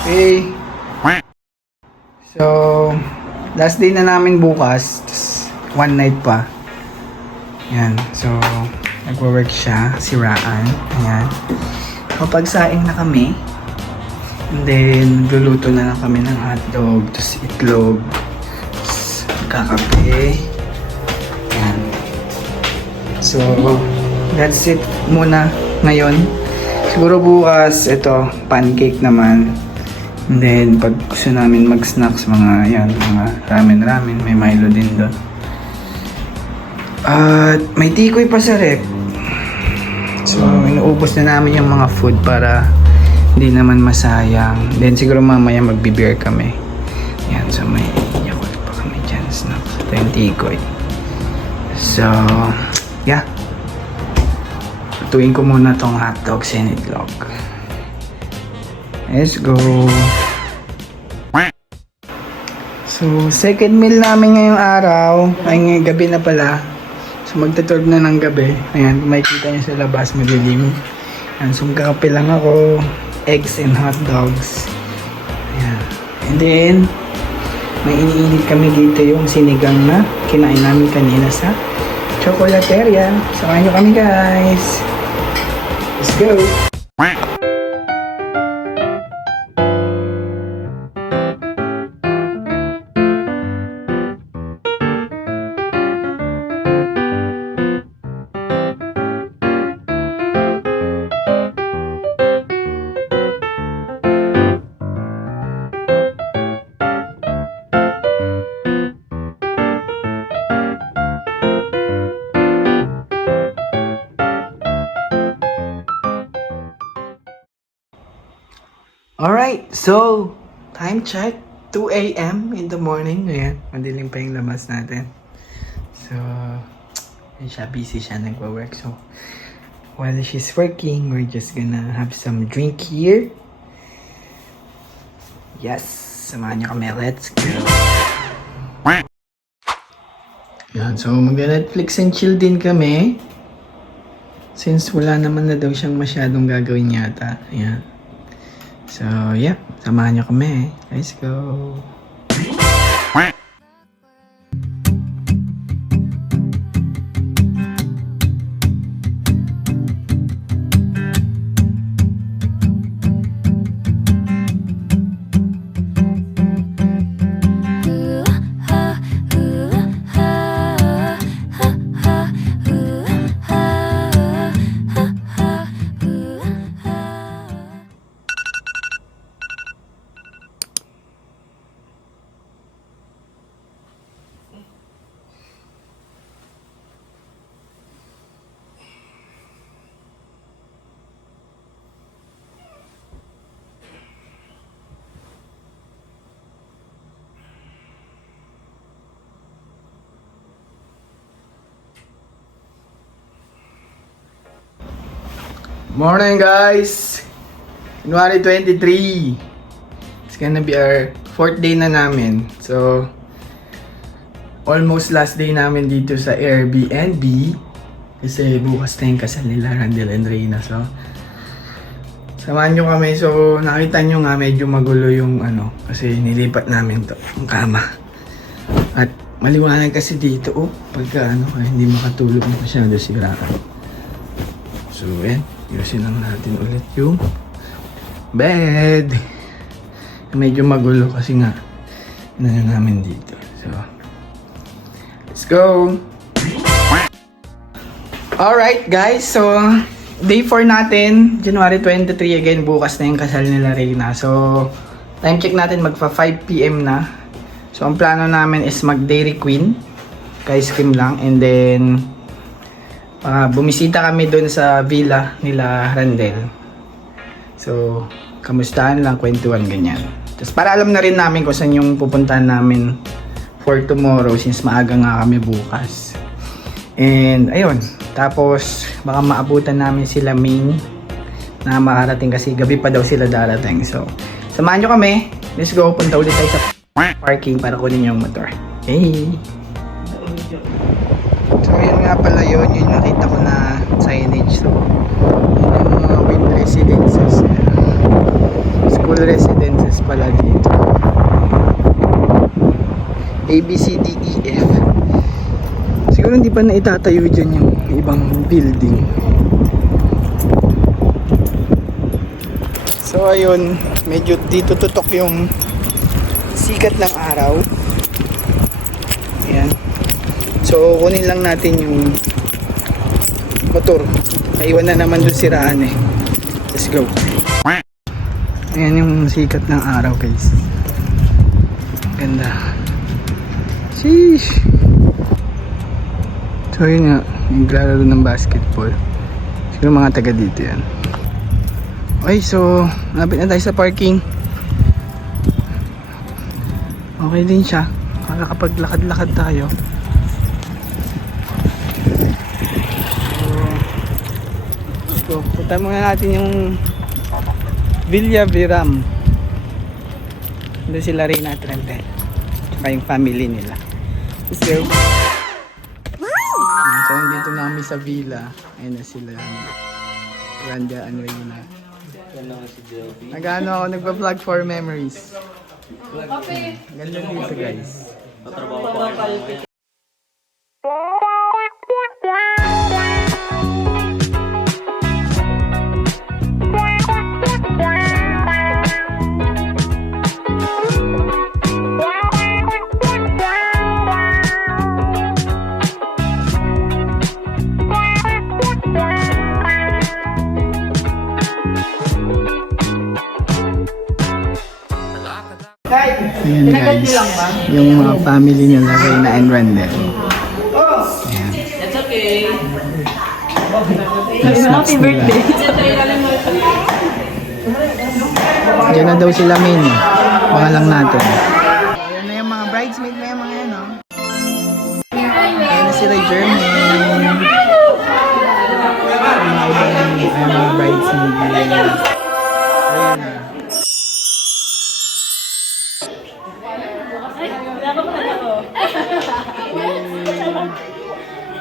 Okay. So, last day na namin bukas. One night pa. Yan. So, nagwo-work siya. Si Raan. Ayan. Kapagsaing na kami. And then, luluto na lang kami ng hotdog. Tapos itlog. Tapos kakape. Ayan. So, that's it muna ngayon. Siguro bukas, ito, pancake naman. And then, pag gusto namin mag-snacks, mga ramen-ramen, may Milo din doon. At may tikoy pa sa rep. So, inuubos na namin yung mga food para hindi naman masayang. Then, siguro mamaya magbe-beer kami. Yan, so may yakult pa kami dyan, snacks. Ito yung tikoy. So, yeah. Tuwing ko muna tong hotdog sa itlog. Let's go. So, second meal namin ngayong araw. Ay, ngayong gabi na pala. So, magta-12 na ng gabi. Ayan, makikita niyo sa labas, madilim. Ayan, so magkakape lang ako. Eggs and hotdogs. Ayan. And then, may iniinit kami dito yung sinigang na kinain namin kanina sa Chocolateria. Samahan nyo kami, guys. Let's go! Alright, so, time check, 2 a.m. in the morning. Ayan, madilim pa yung labas natin. So, busy siya, nagwa-work. So, while she's working, we're just gonna have some drink here. Yes, samahan niyo kami, let's go. Yan, so mag-Netflix and chill din kami. Since wala naman na daw siyang masyadong gagawin yata. Ayan. So, yeah. Samahan niyo kami. Let's go. Morning, guys! January 23. It's gonna be our 4th day na namin. So, almost last day namin dito sa Airbnb. Kasi bukas na yung kasal nila, Randel and Reyna. So, samahan nyo kami. So, nakita nyo nga medyo magulo yung kasi nilipat namin to, yung kama. At maliwanag kasi dito, pagka hindi makatulog na masyado si Raka. So, yan. Yusin lang natin ulit yung bed. Medyo magulo kasi nga namin dito. So, let's go! Alright, guys. So, day 4 natin. January 23 again. Bukas na yung kasal nila Reyna. So, time check natin. Magpa 5 p.m. na. So, ang plano namin is mag Dairy Queen. Ice cream lang. And then, bumisita kami doon sa villa nila Randel. So, kamustahan lang, kwentuhan, ganyan. Tapos para alam na rin namin kung saan yung pupuntahan namin for tomorrow since maaga nga kami bukas. And, ayun. Tapos, baka maabutan namin sila Main na makarating kasi gabi pa daw sila darating. So, samahan nyo kami. Let's go. Punta ulit tayo sa parking para kunin yung motor. Hey! So, yun nga pala yun. Yun nakita ko na signage. So, yun yung mga wind residences. School residences. channels pala dito. A, B, C, D, E, F. Siguro hindi pa na itatayo dyan yung ibang building. So ayun, medyo dito tutok yung sikat ng araw. Ayan. So kunin lang natin yung motor. Naiwan na naman dun siraan eh. Let's go. Ayan yung sikat ng araw guys. Ganda. Sheesh. So yun nga, naglalaro ng basketball. Siguro mga taga dito yan. Okay, so malapit na tayo sa parking. Okay din siya. Kapag lakad-lakad tayo. So, punta muna natin yung Villa Viram. Doon sila Reyna at Rente. Tsaka yung family nila. Let's go. So, dito na kami sa villa. Ayun na sila. Randa and Reyna. Nag-ano ako, nagpa-vlog for memories. Ganda dito guys. Ayan guys, yung mga family nila Reyna and Randel. Ayan. That's okay. Happy birthday. Diyan na daw sila main. Baka lang natin. Ayan na yung mga bridesmaid na yung mga yan, no? Ayan na sila Jermaine. Ayan mga bridesmaid. Ayan na.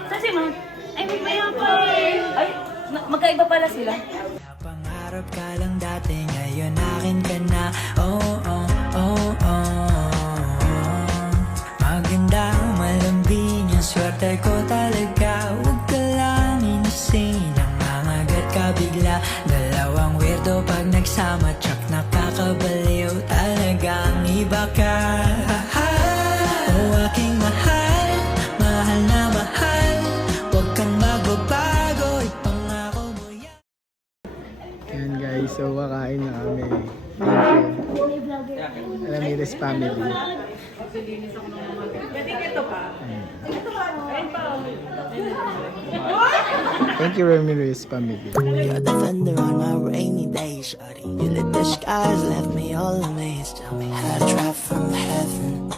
Kasi ay may maya pa eh. Ay, magkaiba pala sila. Pangarap ka lang dati, ngayon akin ka na. Oh, oh, oh, oh. Maganda, malambing ang swerte ko talaga. Huwag ka lang inisin, nangangagat ka bigla. Dalawang weirdo pag nagsama, tsak nakakabaliw. Talagang iba ka. Oh, aking mahal, mahal na mahal. Huwag kang magbabago, ipangako mo yan. Ayan guys, so kakain na kami. Thank you. Ramirez family. Thank you Ramirez family. You're the thunder on my rainy days, shawty. You lit the skies, left me all amazed. Tell me how to drop from heaven.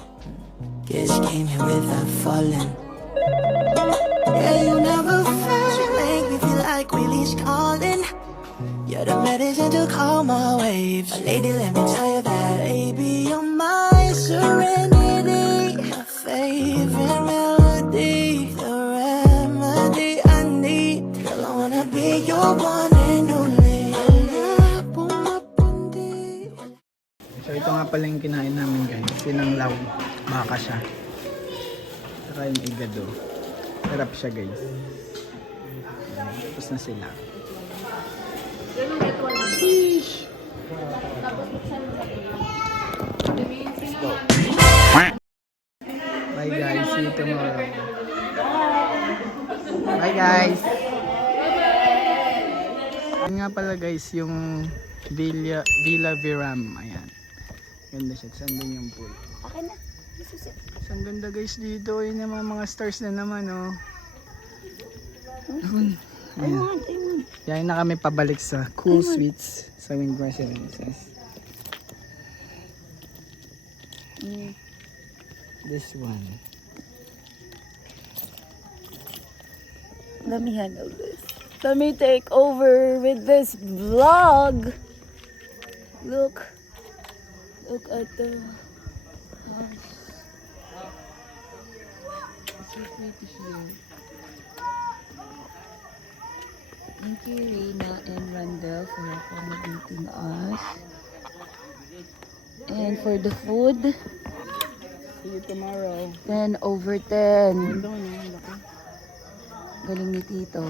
Kiss came here without falling. Yeah, you never fail. You make me feel like Willie's calling. You're the medicine to calm my waves. But lady, let me tell you that, baby, you're my serenity. My favorite melody. The remedy I need. Girl, I wanna be your one and only. So ito nga pala yung kinain namin guys. Sinanglaw. Baka siya. Saka yung igado. Sarap siya guys. Tapos na sila. Sheesh! Bye guys. See you tomorrow. Bye guys. Yan nga pala guys yung Villa Viram. Ayan. Ganda siya. Saan din yung pool? Okay na. Ang ganda guys dito. Yun yung mga stars na naman oh. Doon. Ayan. Yayin na kami pabalik sa Cool Suites sa Wing Residences. This one. Let me handle this. Let me take over with this vlog. Look at the house. It's so pretty here. Thank you, Reyna and Randel, for accommodating us. And for the food, See you tomorrow. 10 over 10. Ganda no, laki. Galing ni Tito.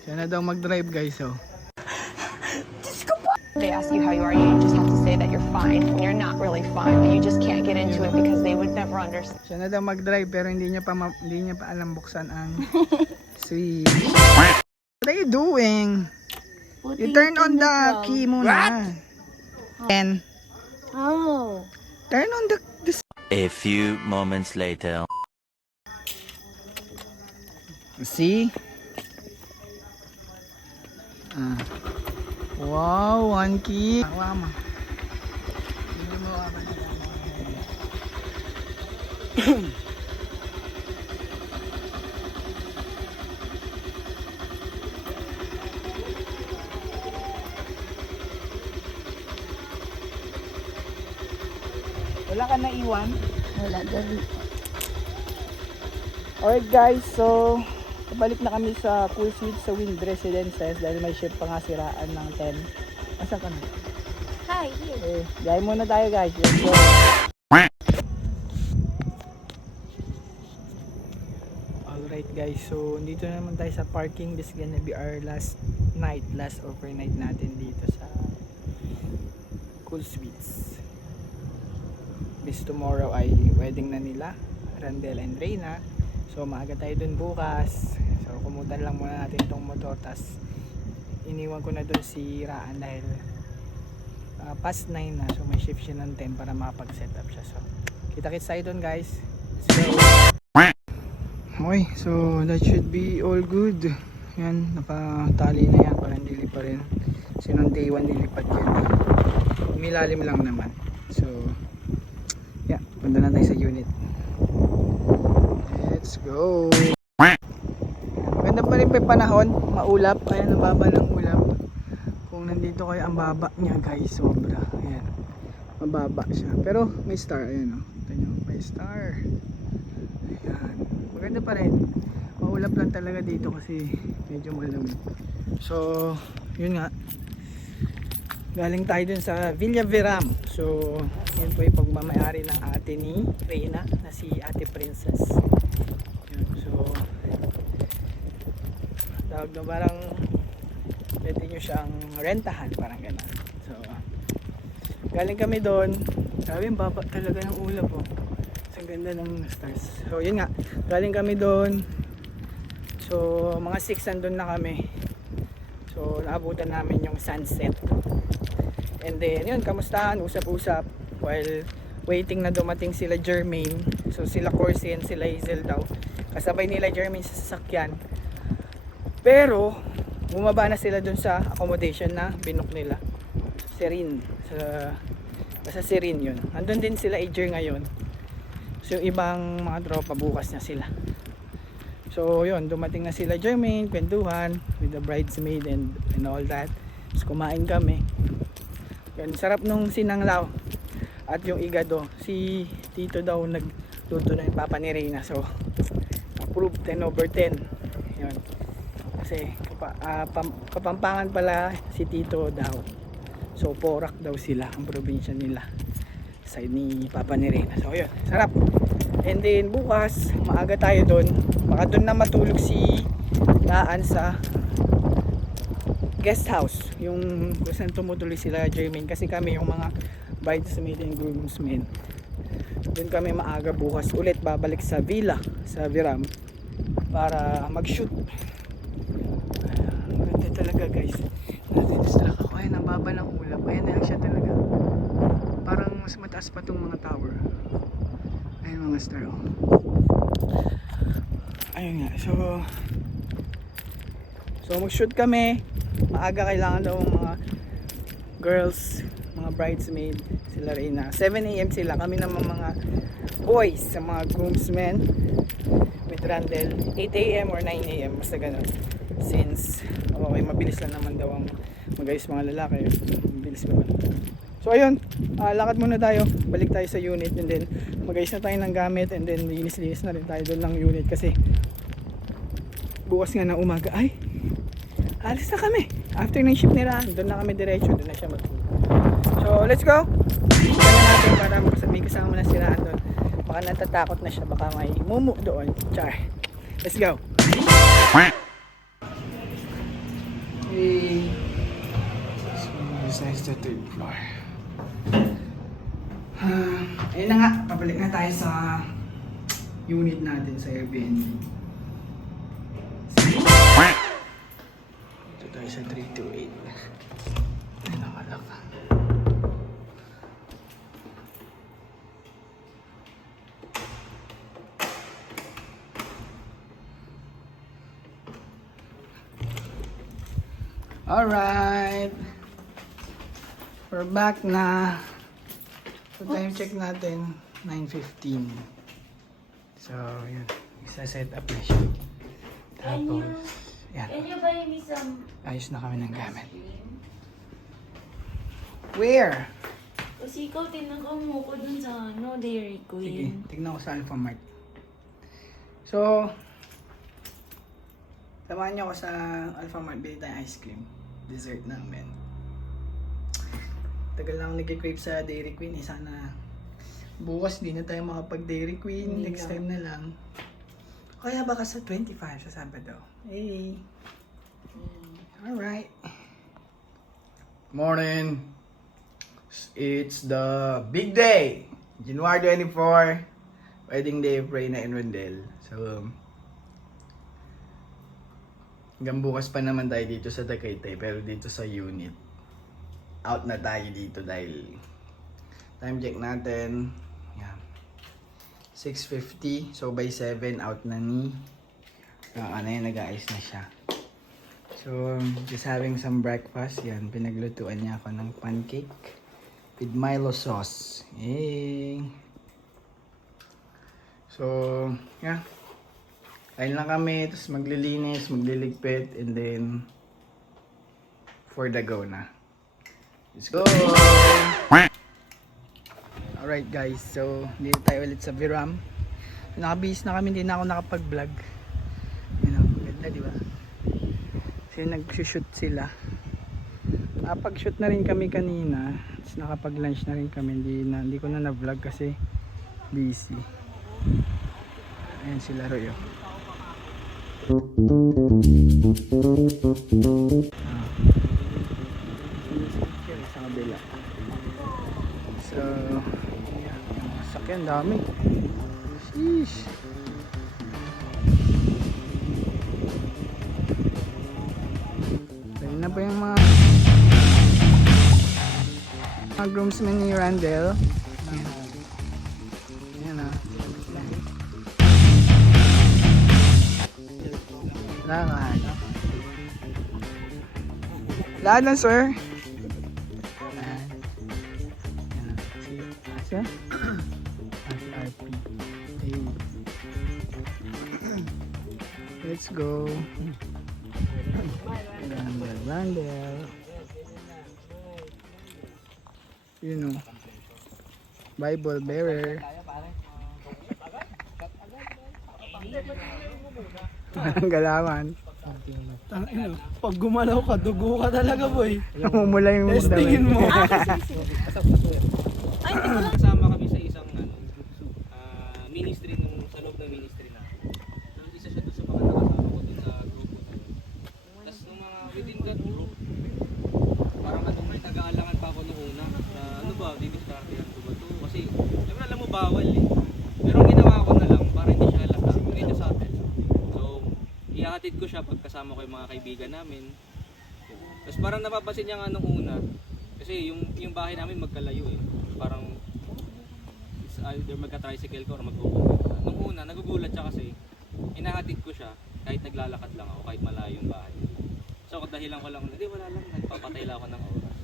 Siya na daw mag-drive guys, oh. They ask you how you are, you just have to say that you're fine when you're not really fine, but you just can't get into it because they would never understand. Siya na daw mag-drive pero hindi niya pa alam buksan ang switch. What are you doing? You turn on the key muna. And Oh. turn on the A few moments later. See? Wow, one key. Wow, ma. Hindi mo wala ka na iwan? Wala dali. Alright guys, so kabalik na kami sa Cool Suite sa Wind Residences dahil may ship pa nga siraan ng 10. Asa ka na? Hi, here. Gaya muna tayo guys. Let's go. Alright guys, so dito naman tayo sa parking. This is gonna be our last overnight natin dito sa Cool Suites. Bis tomorrow ay wedding na nila, Randel and Reyna. So maaga tayo dun bukas. So kumutan lang muna natin itong motor. Tas iniwan ko na dun si Raan dahil past 9 na. So may shift siya ng 10 para makapag-set up siya. So kita-kits tayo dun guys. Okay, so that should be all good. Yan, nakatali na yan para hindi pa rin. Kasi nung day 1 nilipat yan. Umilalim lang naman. So yeah, punta na tayo sa unit. Let's go. Maganda pa rin pa panahon, maulap, kaya nababa ng ulap. Kung nandito kayo, ang baba niya guys, sobra. Ayan, mababa siya. Pero may star, ayan o. Ito nyo, may star. Ayan, maganda pa rin. Maulap lang talaga dito kasi medyo malamig. So, yun nga. Galing tayo dun sa Villa Veram. So, yun po yung pagmamayari ng ate ni Reyna na si Ate Princess. Yun, so, tawag na parang pwede nyo siyang rentahan, parang gano'n. So, galing kami doon. Sabi, yung baba talaga ng ulap oh. Ang ganda ng stars. So, yun nga. Galing kami doon. So, mga 6 nandun na kami. So, naabutan namin yung sunset. And then, yun, kamustahan, usap-usap while waiting na dumating sila Jermaine. So, sila Corsi and sila Hazel daw. Kasabay nila Jermaine sa sasakyan. Pero, bumaba na sila dun sa accommodation na binook nila. Serene. Basta Serene yun. Andun din sila Ajer ngayon. So, yung ibang mga tropa bukas na sila. So, yun, dumating na sila Jermaine, kwentuhan with the bridesmaid and all that. Tapos kumain kami. Yun, sarap nung sinanglaw at yung igado. Si Tito daw nagluto na yung papa ni Reyna. So, approved 10 over 10. Yun. Kasi Kapampangan pala si Tito daw. So, Porac daw sila, ang probinsya nila. Side ni papa ni Reyna. So, yun, sarap. And then, bukas, maaga tayo doon. Baka doon na matulog si Daan sa guest house, yung kung saan tumutuloy sila Jermaine, kasi kami yung mga bridesmaid and groomsmen doon kami maaga bukas ulit babalik sa villa sa Viram para mag shoot. Ganda talaga guys. Nadidistract ako, ayan ang baba ng ulap, ayan na lang siya talaga, parang mas mataas pa tong mga tower, ayan mga star oh. Ayun nga, so mag shoot kami maaga. Kailangan daw mga girls, mga bridesmaid, sila Reyna. 7 AM sila. Kami naman mga boys, sa mga groomsmen with Randel. 8 AM or 9 AM, basta ganun. Since, okay, mabilis lang naman daw ang mag-ayos mga lalaki. Mabilis naman. So ayun, lakad muna tayo. Balik tayo sa unit and then mag-ayos na tayo ng gamit and then linis-linis na rin tayo doon ng unit kasi bukas nga na umaga ay alis na kami. After ng shift nila, doon na kami diretso, doon na siya matulog. So, let's go! Tignan natin para may kasama na si Raan doon. Baka natatakot na siya, baka may mumu doon. Char. Let's go! Hey! So, this is the third floor. Ayun na nga, pabalik na tayo sa unit natin sa Airbnb. Ito tayo sa 328. Ay, nakalaka. Alright. We're back na. So time check natin 9:15. So yun, isa-set up na siya. Tapos yan, Can you buy me some ayos na kami ng gamit. Where? Kasi ikaw tinagaw mo ko dun sa Dairy Sige, Queen. tignan ko sa Alpha Mart. So samahan niyo ako sa Alpha Mart, bili tayong ice cream. Dessert namin. Tagal lang ako nag-crave sa Dairy Queen. Sana bukas di na tayo makapag Dairy Queen. Hindi Next na. time na lang. Kaya baka sa 25 sa Sabado. Hey! Alright. Morning! It's the big day! January 24. Wedding day of Reyna and Wendell. So, hanggang bukas pa naman tayo dito sa Tagaytay. Pero dito sa unit, out na tayo dito dahil time check natin. Yan. 6:50. So by 7 out na ni nag-aayos na siya. So just having some breakfast. Yan, pinaglutuan niya ako ng pancake with Milo sauce. Yay! So, yeah. Kain lang kami, tapos maglilinis, magliligpit, and then for the go na. Let's go! Alright guys, so dito tayo ulit sa Viram. Nakabihis na kami, hindi na ako nakapag-vlog. Yun know, ganda diba? Kasi nag-shoot sila. Nakapag-shoot na rin kami kanina. Tapos nakapag-lunch na rin kami. Hindi ko na na-vlog kasi busy. Ayan sila Roy. Sa kabila. So, yeah, yung sakyan dami. Sheesh. Ayun na pa yung mga groomsmen ni Randall. Ayan na. Lakad. Lakad lang, sir. Sir? SRP. Hey. Let's go. Randall. You know. Bible bearer. Ang galawan. Pag gumalaw ka, dugo ka talaga, boy. Namumula yung Testingin mo. Kasama kami sa isang ministry sa loob ng ministry natin. So, isa siya doon sa mga nakasama ko doon sa grupo na yun. Tapos nung mga within that group, parang nag-aalangan pa ako nung una na ano ba, didiskarte yan ba ito? Kasi, siyempre alam mo bawal eh. Pero ang ginawa ko na lang para hindi siya halata, hindi siya sa atin. So, ihahatid ko siya pagkasama ko yung mga kaibigan namin. Tapos parang napapansin niya nga nung una, kasi yung bahay namin magkalayo eh. Parang it's either magka-tricycle ko or mag-ubog. Nung una, nagugulat siya kasi inahatid ko siya kahit naglalakad lang ako, kahit malayo yung bahay. So dahilan ko lang, hindi wala lang, nagpapatay lang ako ng oras.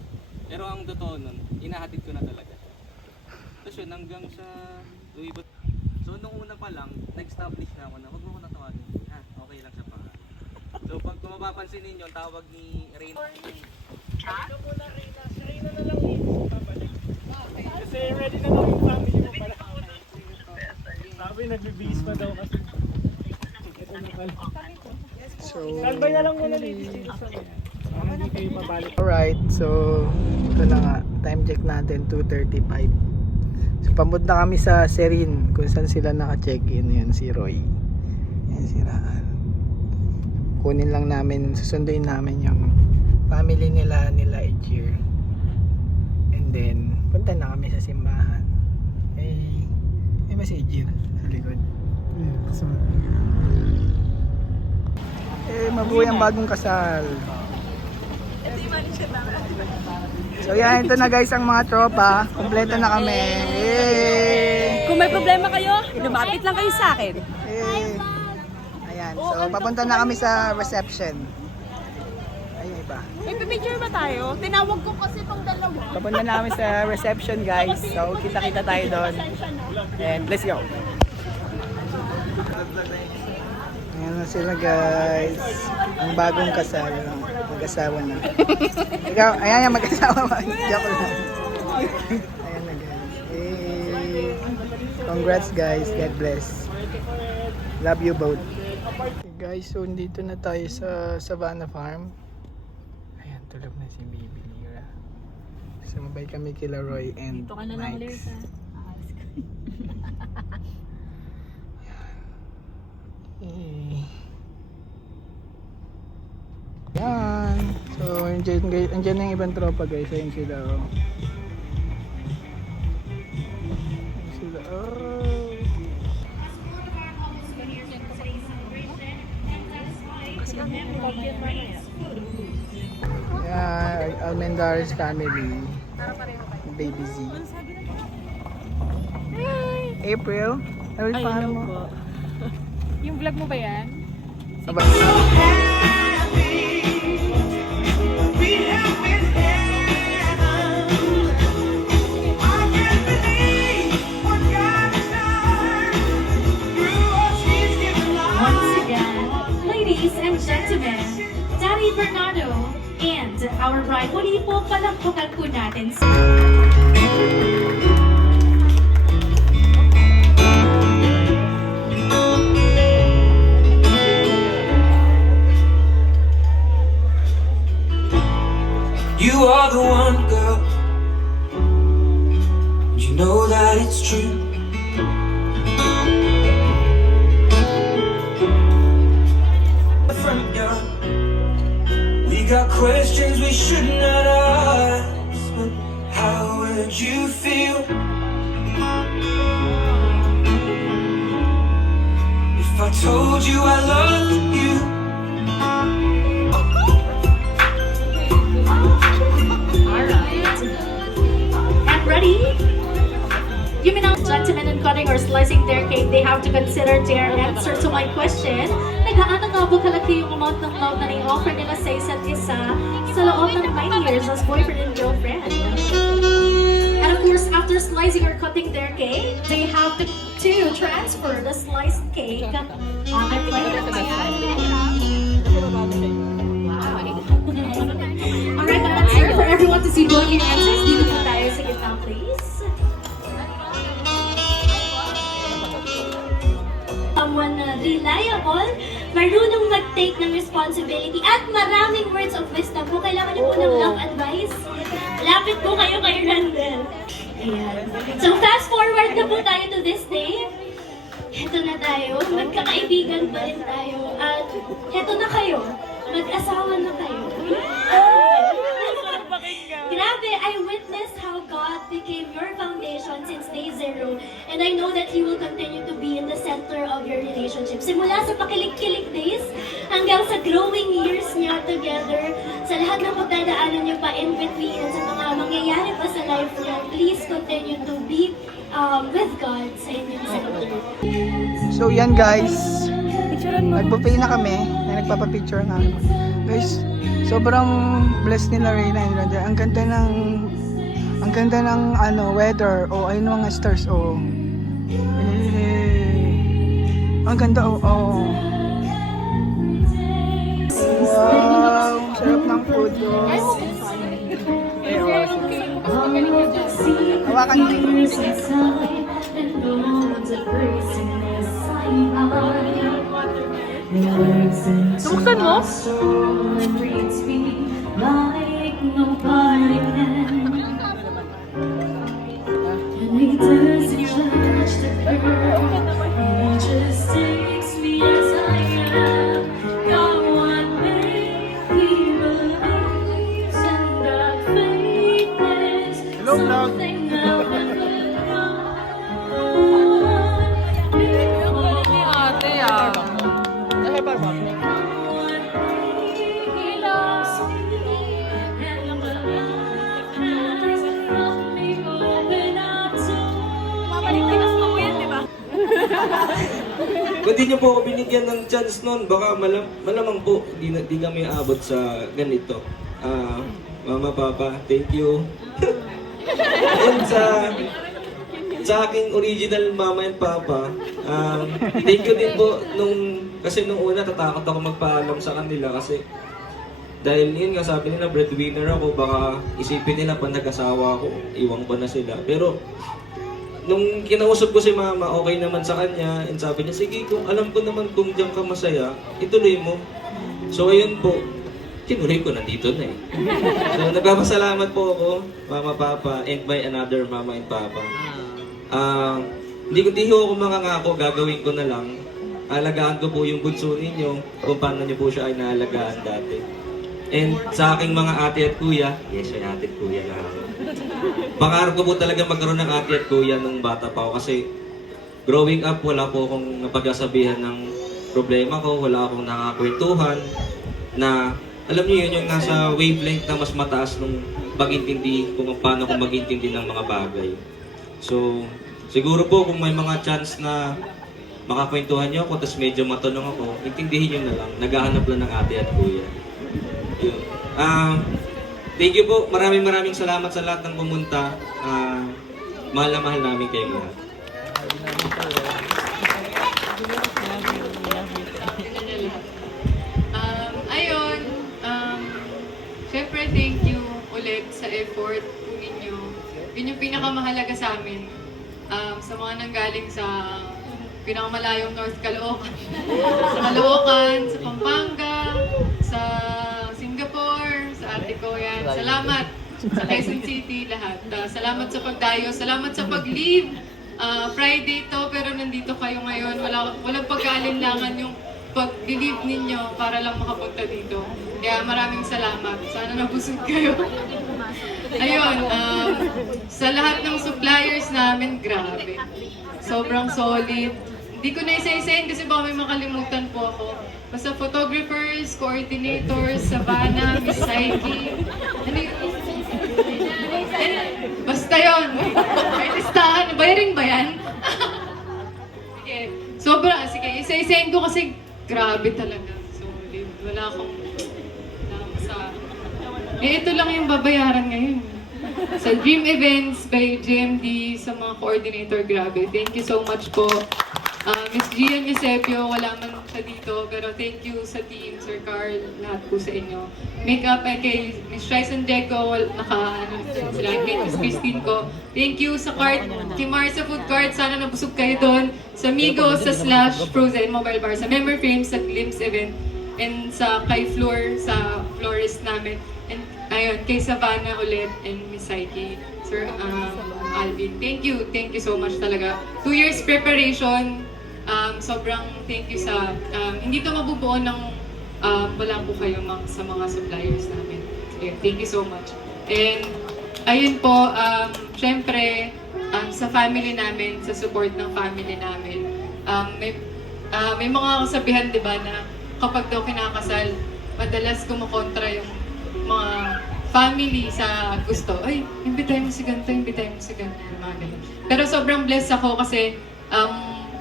Pero ang totoo nun, inahatid ko na talaga siya. Tapos yun, hanggang sa lumipat. So nung una pa lang, nag-establish na ako na huwag mo ko natawagin. Ha, okay lang sa pangalan. So pag kung mapapansin ninyo, ang tawag ni Reyna. Kasi ready na daw yung family mo pala. Sabi, nagbibihis pa daw kasi. Ito na pala. So, Kalbay na lang muna ladies dito sa mga. Para hindi kayo mabalik. alright, so ito na nga. time check natin 2:35. So pamunta kami sa Serin kung saan sila naka-check-in. Yan si Roy. Yan si Raan. Kunin lang namin, susunduin namin yung family nila Ejir. And then punta na kami sa simbahan. Ay ba si Ejir sa likod? Mabuhay ang bagong kasal. So yan, ito na guys ang mga tropa. Kompleto na kami. Yay! Kung may problema kayo, lumapit lang kayo sa akin. Yay! Ayan, so papunta na kami sa reception. Ayun iba. May picture ba tayo? Tinawag ko kasi itong dalawa. Papunta na kami sa reception guys. So kita-kita tayo doon. And let's go. Ayan na sila guys. Ang bagong kasal. Mag-asawa na. Ikaw, ayan yan, mag-asawa. Joke lang. Ayan na guys. Hey. Congrats guys. God bless. Love you both. Okay, guys, so dito na tayo sa Savannah Farm. Ayan, tulog na si Baby Lira. Sumabay kami kila Roy and Dito ka na lang ulit Max. Yan. So, andyan na yung ibang tropa guys. Ayun sila. Oh. Ayun sila. Oh. Yan. Almendares family. Baby Z. April. Ano yung pangalan mo? Yung vlog mo ba yan? Once again, ladies and gentlemen, Daddy Bernardo and our bride, muli po palakpakan po natin. You are the one, girl. You know that it's true. From young, we got questions we should not ask. But how would you feel if I told you I loved you? And ready? You mean now, gentlemen in cutting or slicing their cake, they have to consider their answer to my question. Nagaano nga ba kalaki yung amount ng love na i-offer nila sa isa't isa sa loob ng 9 years as boyfriend and girlfriend? And of course, after slicing or cutting their cake, they have to transfer the sliced cake on a plate. Alright, the answer for everyone to see both your answers. Dito po tayo sa gitna, please. Someone reliable, marunong mag-take ng responsibility, at maraming words of wisdom. Kung kailangan niyo po ng love advice, lapit po kayo kay Randall. Ayan. So fast forward na po tayo to this day. Heto na tayo, magkakaibigan pa rin tayo. At heto na kayo, mag-asawa na kayo. Grabe, I witnessed how God became your foundation since day zero. And I know that He will continue to be in the center of your relationship. Simula sa pakilig-kilig days hanggang sa growing years niyo together, sa lahat ng pagdadaanan niyo pa in between at sa mga mangyayari pa sa life niyo, please continue to be with God sa inyong center. So yan guys. Nagpo-pay na kami. Nagpapapicture na kami. Guys, sobrang blessed nila Reyna and Randall. Ang ganda ng ano, weather. Oh, ayun mga stars. Oh. Ang ganda. Oh. Wow. Sarap ng food. Oh. Hawakan mo. Buksan mo? vlog. Kung di niyo po ako binigyan ng chance noon, baka malamang po di kami aabot sa ganito. Mama, Papa, thank you. And sa aking original Mama and Papa, thank you din po kasi nung una tatakot ako magpaalam sa kanila kasi dahil yun nga sabi nila breadwinner ako, baka isipin nila pag nag-asawa ako, iwan ko na sila. Pero nung kinausap ko si Mama, okay naman sa kanya, and sabi niya, sige, kung alam ko naman kung diyan ka masaya, ituloy mo. So ayun po, tinuloy ko, nandito na eh. So nagpapasalamat po ako, Mama, Papa, and by another Mama and Papa. Hindi ko ako makangako, gagawin ko na lang. Alagaan ko po yung bunso ninyo, kung paano niyo po siya ay naalagaan dati. And sa aking mga ate at kuya, yes, ay ate at kuya na ako. Pangarap ko po talaga magkaroon ng ate at kuya nung bata pa ako kasi growing up, wala po akong napagsasabihan ng problema ko, wala akong nakakwentuhan na alam niyo yun yung nasa wavelength na mas mataas nung pag-intindi kung paano ko mag-intindi ng mga bagay. So, siguro po kung may mga chance na makakwentuhan niyo ako tapos medyo matanong ako, intindihin niyo na lang, naghahanap lang ng ate at kuya. Yun. Thank you po. Maraming salamat sa lahat ng pumunta. Mahal na mahal namin kayong lahat. Ayun, syempre thank you ulit sa effort po ninyo. Yun yung pinakamahalaga sa amin. Sa mga nanggaling sa pinakamalayong North Caloocan, sa Caloocan, sa Pampanga, sa Singapore, sa ate ko yan. Salamat sa Quezon City, lahat. Salamat sa pagdayo, salamat sa pag-leave. Friday to, pero nandito kayo ngayon. Walang pagkaalinlangan yung pag-leave ninyo para lang makapunta dito. Kaya maraming salamat. Sana nabusog kayo. Ayun, sa lahat ng suppliers namin, grabe. Sobrang solid. Hindi ko na isa-isahin kasi baka may makalimutan po ako. Basta photographers, coordinators, Savannah, Miss Saiki. Ano yun? Basta yun. May listahan. Bayaring ba yan? Sige. Sige, isa-isahin ko kasi grabe talaga. Solid. Wala akong sa... ito lang yung babayaran ngayon. Sa Dream Events by GMD, sa mga coordinator, grabe. Thank you so much po. Miss Gian Eusebio, wala man siya dito, pero thank you sa team, Sir Carl, lahat po sa inyo. Makeup kay Miss Tryson Deco, sila kay Miss Christine ko. Thank you sa card, kay Marsa Food Card, sana nabusog kayo doon. Sa Migos, sa Slash, Frozen Mobile Bar, sa Memory Frame, sa Glimpse Event, and sa kay Floor, sa florist namin. And ayun, kay Savannah ulit, and Miss Saiki, Sir Alvin. Thank you so much talaga. 2 years preparation. Sobrang thank you sa, hindi to mabubuo ng wala po kayo sa mga suppliers namin. Thank you so much. And ayun po, syempre, sa family namin, sa support ng family namin, may mga kasabihan, di ba, na kapag daw kinakasal, madalas kumukontra yung mga family sa gusto. Ay, imbitahin mo si ganito, imbitahin mo si ganito, mga ganun. Pero sobrang blessed ako kasi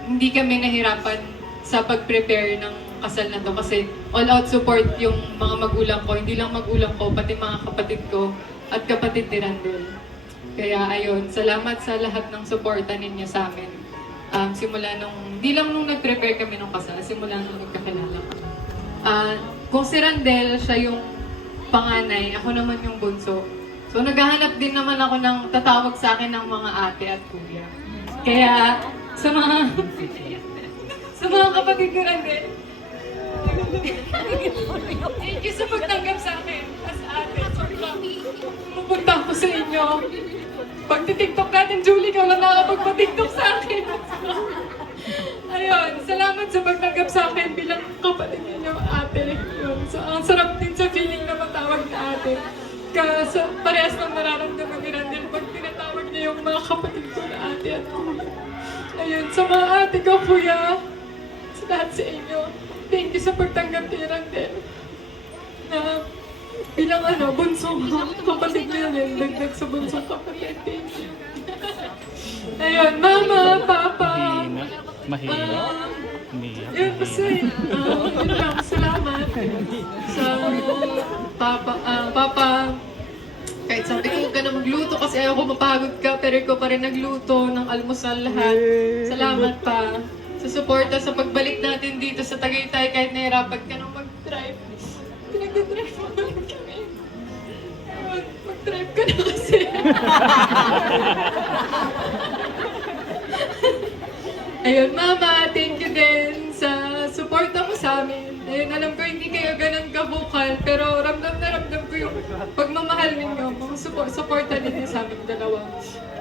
hindi kami nahirapan sa pag-prepare ng kasal na to kasi all-out support yung mga magulang ko. Hindi lang magulang ko, pati mga kapatid ko at kapatid ni Randel. Kaya ayun, salamat sa lahat ng suporta ninyo sa amin. Simula hindi lang nung nag-prepare kami ng kasal, simula nung nagkakilala kami. Kung si Randel, siya yung panganay, ako naman yung bunso. So naghahanap din naman ako ng tatawag sa akin ng mga ate at kuya. Kaya sa mga kapatid ko lang din. Thank you sa pagtanggap sa akin as ate. Sobrang pupunta ko sa inyo. Pag titiktok natin, Julie, ka lang nakapagpa-tiktok sa akin. Ayun, salamat sa pagtanggap sa akin bilang kapatid ninyo, ate. Yun. So, ang sarap din sa feeling na matawag na ate. Parehas ng nararamdaman ni Randel pag kapatid ko na ate at kuya. Ayun, sa mga ate ko, kuya, sa lahat sa inyo, thank you sa pagtanggap ni Randel. Na bilang bunsong kapatid niya rin, dagdag sa bunsong kapatid. Thank you. Ayun, mama, papa. Mahina. Yun, kasi, yun lang, salamat sa papa. Kahit sabi ko, huwag ka na magluto kasi ayaw ko mapagod ka, pero ikaw pa rin nagluto ng almusal lahat. Salamat pa sa suporta sa pagbalik natin dito sa Tagaytay kahit nahirapan ka nang mag-drive. Pinag-drive mo ulit kami. Mag-drive ka na kasi. Ayun, mama, thank you din sa suporta mo sa amin. Ayun, alam ko hindi kayo ganun kabukal, pero ramdam na ramdam ko yung pagmamahal ninyo, mga suporta ninyo sa amin dalawa.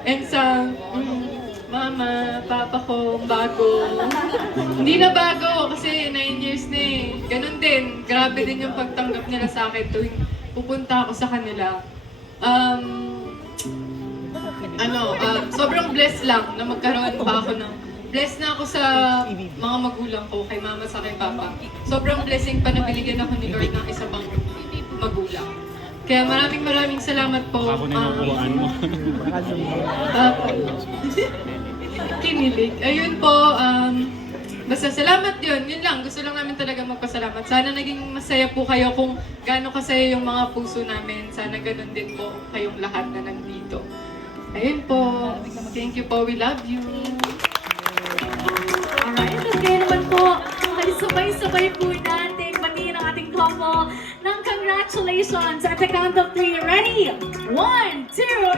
And sa mama, papa ko, bago. Hindi na bago kasi 9 years na eh. Ganun din, grabe din yung pagtanggap nila sa akin tuwing pupunta ako sa kanila. Sobrang blessed lang na magkaroon pa ako ng blessed na ako sa mga magulang ko, kay mama sa kay papa. Sobrang blessing pa na binigyan ako ni Lord ng isa pang magulang. Kaya maraming salamat po. Ako na nakuhaan mo. Kinilig. Ayun po, basta salamat yun. Yun lang, gusto lang namin talaga magpasalamat. Sana naging masaya po kayo kung gaano kasaya yung mga puso namin. Sana ganun din po kayong lahat na nandito. Ayun po. Thank you po. We love you. Alright, at kaya naman po, ay sabay-sabay po natin batiin ang ating couple ng congratulations at the count of 3. Ready? 1, 2,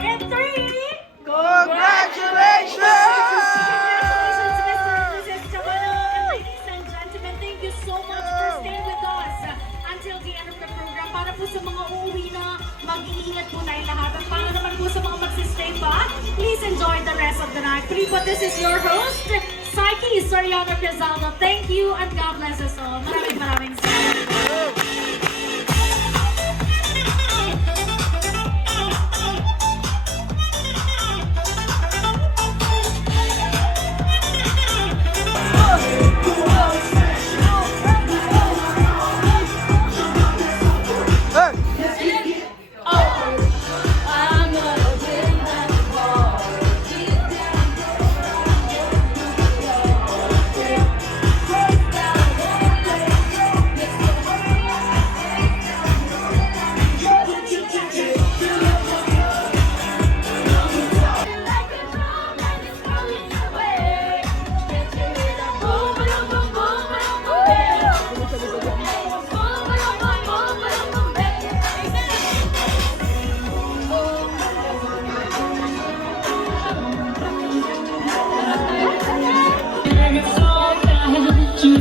and 3! Congratulations! Congratulations, Mr. and Mrs. Chabano. And ladies and gentlemen, thank you so much for staying with us until the end of the program. Para po sa mga uuwi na, mag-iingat po tayo lahat. At para naman po sa mga magsistay pa, please enjoy the rest of the night. But this is your host, Psyche Soriano Quezaldo. Thank you and God bless us all. Maraming salamat.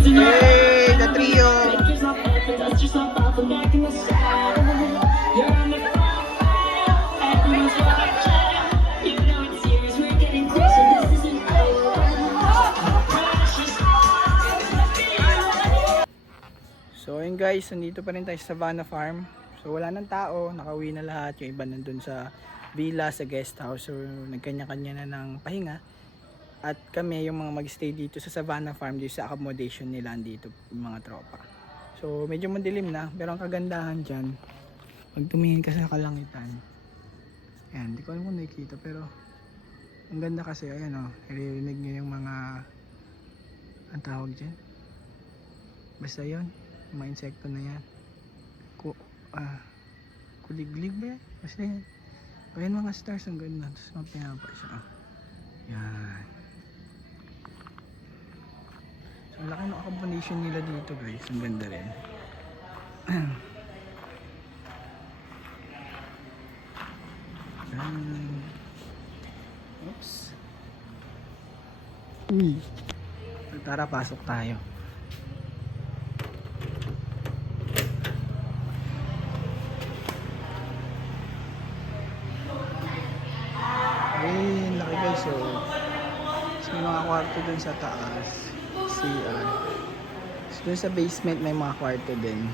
Hey, the trio! So ayun guys, nandito pa rin tayo sa Savannah Farm. So wala nang tao, nakauwi na lahat. Yung iba nandun sa villa, sa guest house. So nagkanya-kanya na ng pahinga. At kami yung mga magstay dito sa Savannah Farm, dito sa accommodation nila dito, yung mga tropa. So medyo madilim na, pero ang kagandahan dyan, pag tumingin ka sa kalangitan, ayan, di ko alam kung nakikita, pero ang ganda kasi, ayan o, naririnig nyo yung mga, ang tawag dyan, basta yun, yung mga insekto na yan, kuliglig ba yan? Basta yan, ayan mga stars, ang ganda, tapos mga pinapa siya, yan. So, ang laki ng accommodation nila dito guys, ang ganda rin. Oops. Tara, pasok tayo. Ayun, laki guys. So, may mga kwarto dun sa taas. CR. So, dun sa basement may mga kwarto din.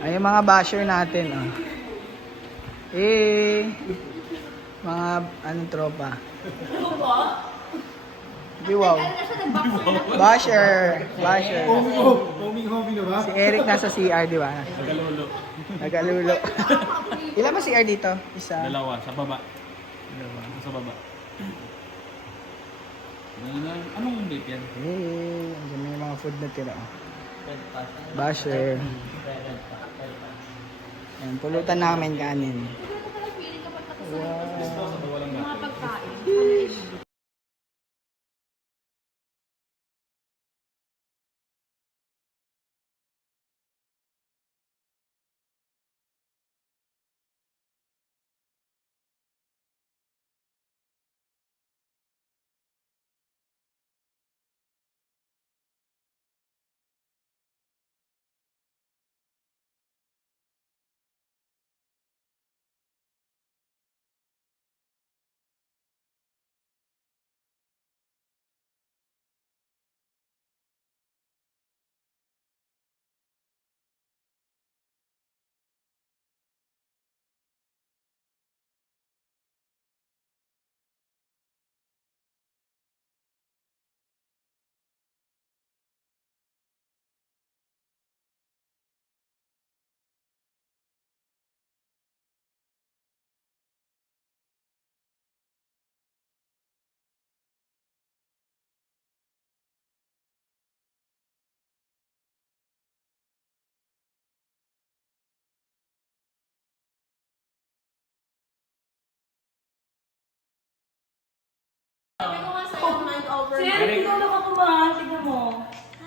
Ay, yung mga basher natin, oh. Mga, anong tropa? Biwaw. Basher. Homie na ba? Si Eric nasa CR, di ba? Nagalulo. Ilan ba CR dito? Isa. Dalawa, sa baba. Sa baba. Anong date yan? Andiyan may mga food na tira. Oh. Basher. Yan, pulutan namin kanin.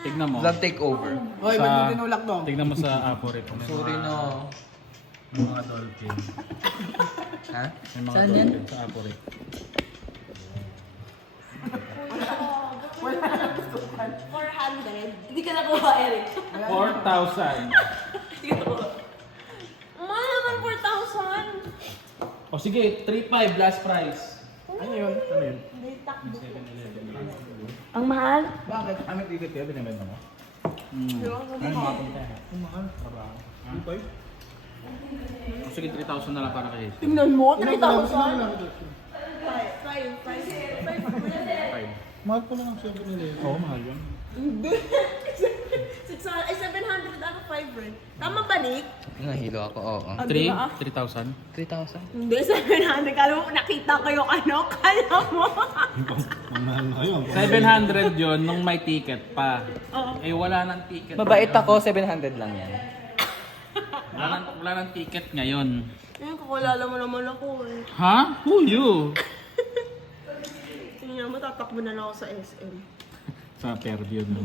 Tignan mo. Vlog takeover. Hoy, ba't mo tinulak to? Tignan mo sa Aporit. Sorry no. May mga dolphin. Ha? May mga Saan yan? dolphin sa Aporit. 400. Hindi ka nakuha, Eric. 4,000. Mahal naman 4,000. O sige, 3,500 last price. Ano yun? Ano yun? Ang mahal? Bakit? Amit ikot kaya binibenta mo? Ano makapunta ha? Mahal. Trabaho. O sige, 3,000 na lang para kay Hazel. Tingnan mo, 3,000. Mahal pa lang ang 7-Eleven. Oo, mahal yun. Hindi. 700 out of 500. Tama ba, Nick? Nahilo ako, oo. 3,000? 3,000? Hindi, 700. Kala mo, nakita ko yung ano. Kala mo. 700 yun nung may ticket pa. Oo. Eh wala nang ticket. Mabait ako, 700 lang yan. Wala nang ticket ngayon. Ayun, kakulala mo naman ako eh. Ha? Who you? Tingnan mo, tatakbo na lang ako sa SM. Sa Fairview no?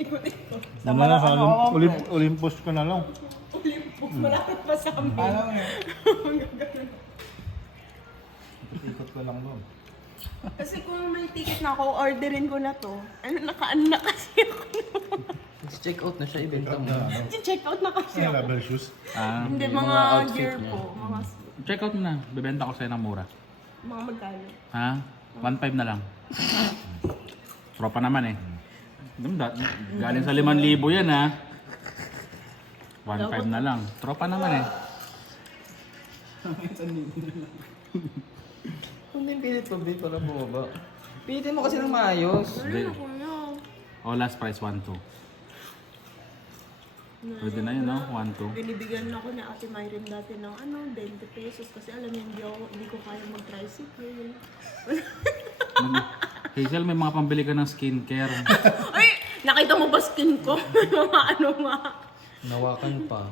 Ikot-ikot. Sama na sa Olympus ka na lang. Olympus, malapit pa sa amin. Alam mo. Ikot ko lang doon. Kasi kung may ticket na ako, orderin ko na to. Ano, nakaan na kasi ako. Check out na siya, ibenta mo. Check out na kasi ako. shoes? Ah, Hindi, yung mga mga outfit gear niya. po. Mga, check out mo na. Bebenta ko sa'yo ng mura. mga magkano. Ha? 1.5 na lang. Tropa naman eh. Galing sa 5,000 yan ha. 1.5 na lang. Tropa naman eh. Hindi pilit ko, babe, para bumaba. Pilitin mo kasi ng maayos. Ano ko na? O last price 1.2. Pwede na yun no? 1.2. Binibigyan ako ni Ate Myrin dati ng 20 pesos kasi alam niyo hindi ko kaya mag-tricycle. Hazel, may mga pambili ka ng skincare. Ay! Nakita mo ba skin ko? Mga ano nga. Nawakan pa.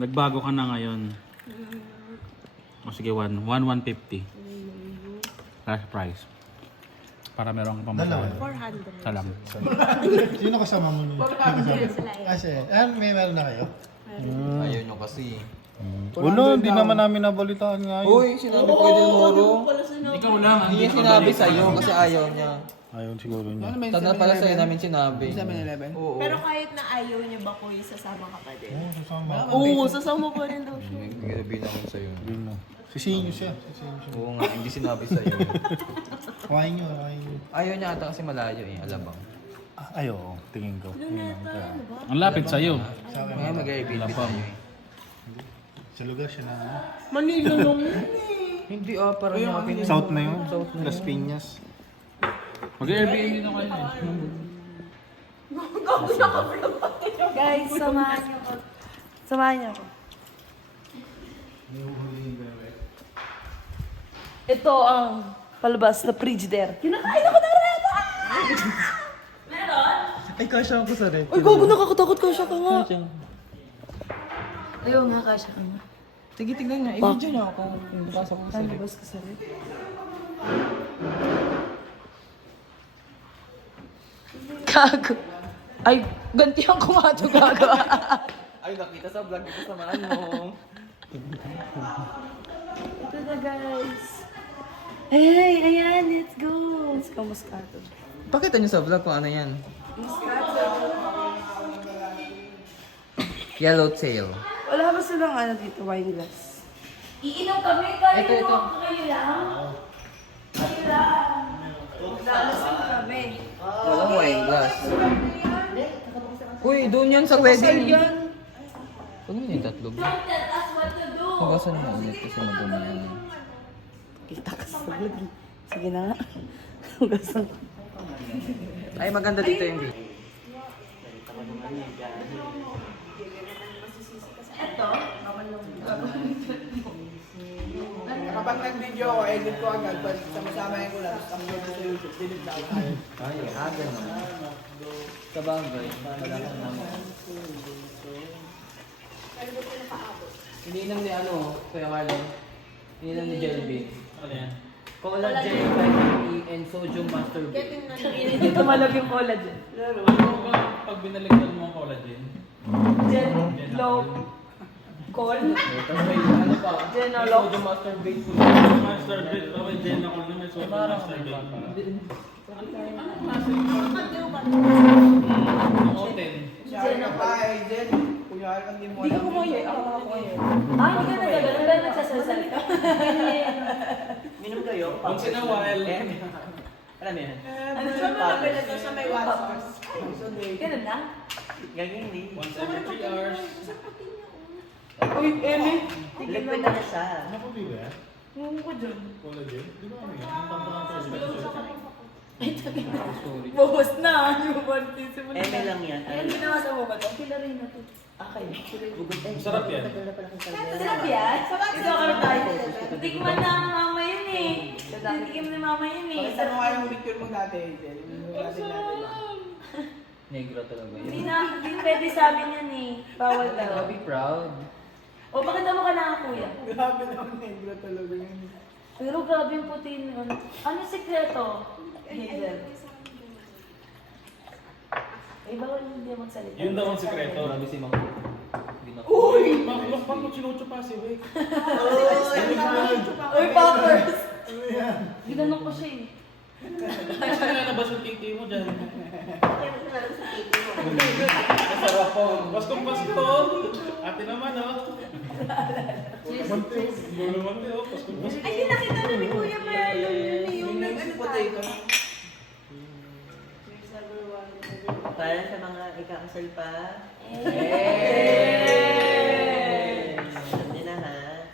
Nagbago ka na ngayon. O sige, 1,150. Last price. Para meron ka pang 400. Salam. Sino kasama mo nun? Kasi, may meron na kayo? Ayaw nyo kasi. Wala, hindi naman namin nabalitaan ngayon. Uy, sinabi ko din Moro. Ikaw lang. Hindi niya sinabi sa'yo kasi ayaw niya. Ayaw siguro niya. Tanda pala sa'yo namin sinabi. 7-Eleven? Oo. Pero kahit na ayaw niya ba ko sasama ka pa din? Oo, sasama. Oo, sasama pa rin daw siya. Gabi namin sa'yo. Yun na. Sisinyo siya. Oo nga, hindi sinabi sa'yo. Kawain nyo, kawain nyo. Ayaw niya ata kasi malayo eh, Alabang. Ay, oo. Tingin ko. Ang lapit sa'yo. Mag-Airbnb tayo. Sa lugar siya na. Manila lang. Hindi parang natin. South na yun. Las Piñas. Mag-Airbnb na kayo eh. Guys, samahan niyo ko. Samahan niyo ko. Ito ang palabas na Frigidaire. Kinakain ako ng reta! Meron? Ay, kasha ko sa red. Ay, gago, nakakatakot ka siya ka nga. Ayaw nga, kasya ka nga. Sige, tignan nga. I-video na ako. Pasok ko sa red. Palabas ka sa red. Gago. Ay, gantihan ko nga ito gago. Ay, nakita sa vlog dito sa mo. Ito na guys. Hey, ayan, let's go. Let's go, Moscato. Pakita niyo sa vlog kung ano yan. Yellowtail. Wala ba silang ano dito, wine glass? Iinom kami, kayo Ito. kayo lang. Kayo lang. Lalasing kami. Walang wine glass. Uy, doon yan sa wedding. Huwag mo yung tatlog. Don't tell us what to do. Hugasan mo ulit kasi madumi yan. Kita ka sa vlog. Sige na nga. Hugasan ko. Ay, maganda dito yung video. Kapag nag-video ako, edit ko agad. Pag sama-samahin ko lang, upload ko sa YouTube, delete na ako. Ay, ganun. Sa bagay, malaki naman. Iniinom ni Kuya Marlon. Iniinom ni Jelby. Ano yan? Collagen, vitamin E, and sodium masturbate. Hindi tumalab yung collagen. Pero ano ba pag binaliktad mo ang collagen? Gen, low, col. Tapos may ano pa? Genolox. Sodium masturbate. Masturbate pa, may gel ako na may sobrang masturbate pa. Ang oten. Share ka pa, Jen. Kunyari kang di mo alam. Ako makakuha. Ah, hindi ka nagagano. Dahil nagsasalita. Minom kayo? Once in a while. Alam mo yan? Ano siya malapit na to sa may WhatsApp? Ganun lang? Gagawin hindi. Once every 3 hours. Uy, Emi. Liquid na siya. Nakubi ba yan? Ngungo ko dyan. Collagen? Di ba ano yan? Ang tampang Buhos na. Yung baptism mo na. Eme lang yan. Ayun, ginawa sa mo ba ito? Kilarin na to. Okay. Sarap yan. Sarap yan? Ito kami tayo. Tikman na ang mama yun eh. Tikim ni mama yun eh. Pakita mo nga yung picture mo dati, Jen. Yung dati natin. Negro talaga Hindi yun. na, hindi pwede sa amin yan eh. Bawal daw. Be proud. O, pakita mo ka na kuya. Grabe naman, negro talaga yun. Pero grabe yung puti nun. Ano sikreto? Hazel. Eh, bawal hindi magsalita. Yun daw ang sikreto. Grabe si Mang. Uy! Bakit mo chinuchupa si Wick? Uy, poppers! Ginanong ko siya eh. Kaya na ba sa titi mo dyan? Masarap po. Paskong pasko! Ate naman Gulo man din paskong pasko. Ay, nakita na ni Kuya Marlon yun eh. Yung Yung potato. Para sa mga ikakasal pa. Hindi na ha.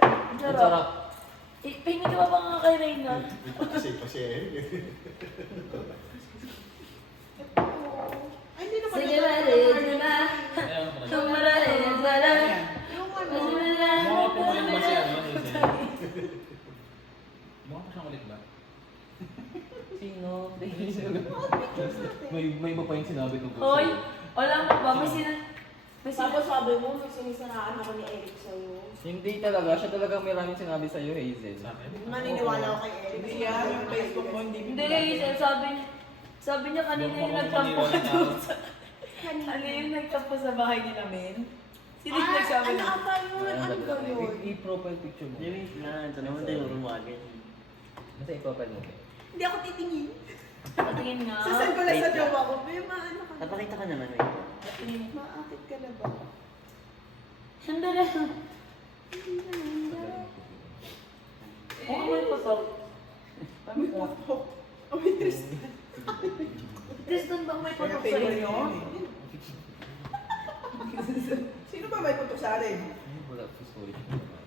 Ang sarap. Pahingi ka ba nga kay Reyna? Kasi. Sige na, ready na. Tumara, mara. Mukha po ulit ba si Hazel? Mukha po siyang ulit ba? Sino? May iba pa yung sinabi ko. Hoy, wala mo ba? May Tapos sabi mo, may sinisiraan ako ni Eric sa'yo. Hindi talaga. Siya talagang may maraming sinabi sa'yo, Hazel. Naniniwala ako kay Eric. Hindi yan, yung Facebook mo, hindi Hindi, sabi niya kanina yung nagtampo ka doon sa... Ano yung nagtampo sa bahay ni namin? Sino yung nagsabi Ano na? ata yun? Ano ba yun? I-profile picture mo. Wait lang. Ito naman tayo rumagin. Basta i-profile mo. Hindi ako titingin. Patingin nga. Sasal ko lang sa jowa ko. May maano ka na. Napakita ka naman, wait. Maakit ka na ba? Sandali. Oo, may pasok. Tristan bang may putok sa inyo? Sino ba may putok sa atin? Wala po, sorry.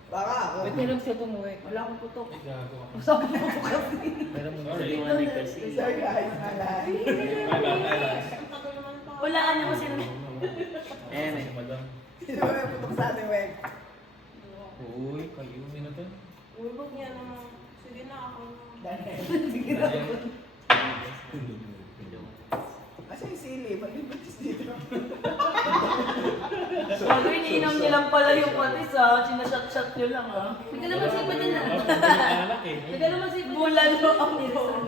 Baka ako. Ba't nilog siya tumuwi? Wala akong putok. Gago ako. Sabi mo po kasi. Meron mo Sorry, one kasi. Sorry guys, malay. Wala ka naman sino. Eh, Sino ba may putok sa atin, Weng? Uy, kayo. Sino to? Uy, wag niya na. Sige na ako. Asa yung sili? Malibutis dito. Sabi, iniinom niyo lang pala yung patis ha. Sinashot-shot niyo lang ha. Nagkalaman sipa din ha. Nagkalaman sipa. Bulalo ang nilsan.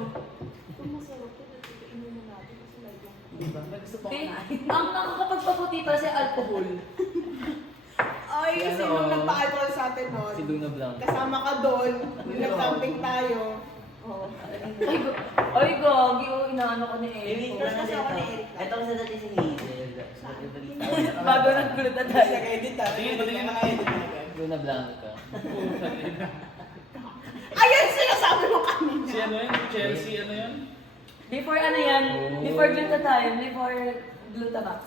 Ang nakakapagpaputi pa si alcohol. Ay, sino nagpa-alcohol sa atin nun? Si Luna Blanc. Kasama ka doon. Nag-camping tayo. Ay, gagi. Oh, inaano ko ni Eric. Kasi ako ni Eric. Ito kasi dati si Hazel. Bago naggulat na tayo. Nag-edit ah. Tingin ba yung mga edit na yan? Luna Blanc ka. Ayun, sinasabi mo kanina. Si ano yun? Chelsea, ano yun? Before ano yan? Before glutathione, before glutamax.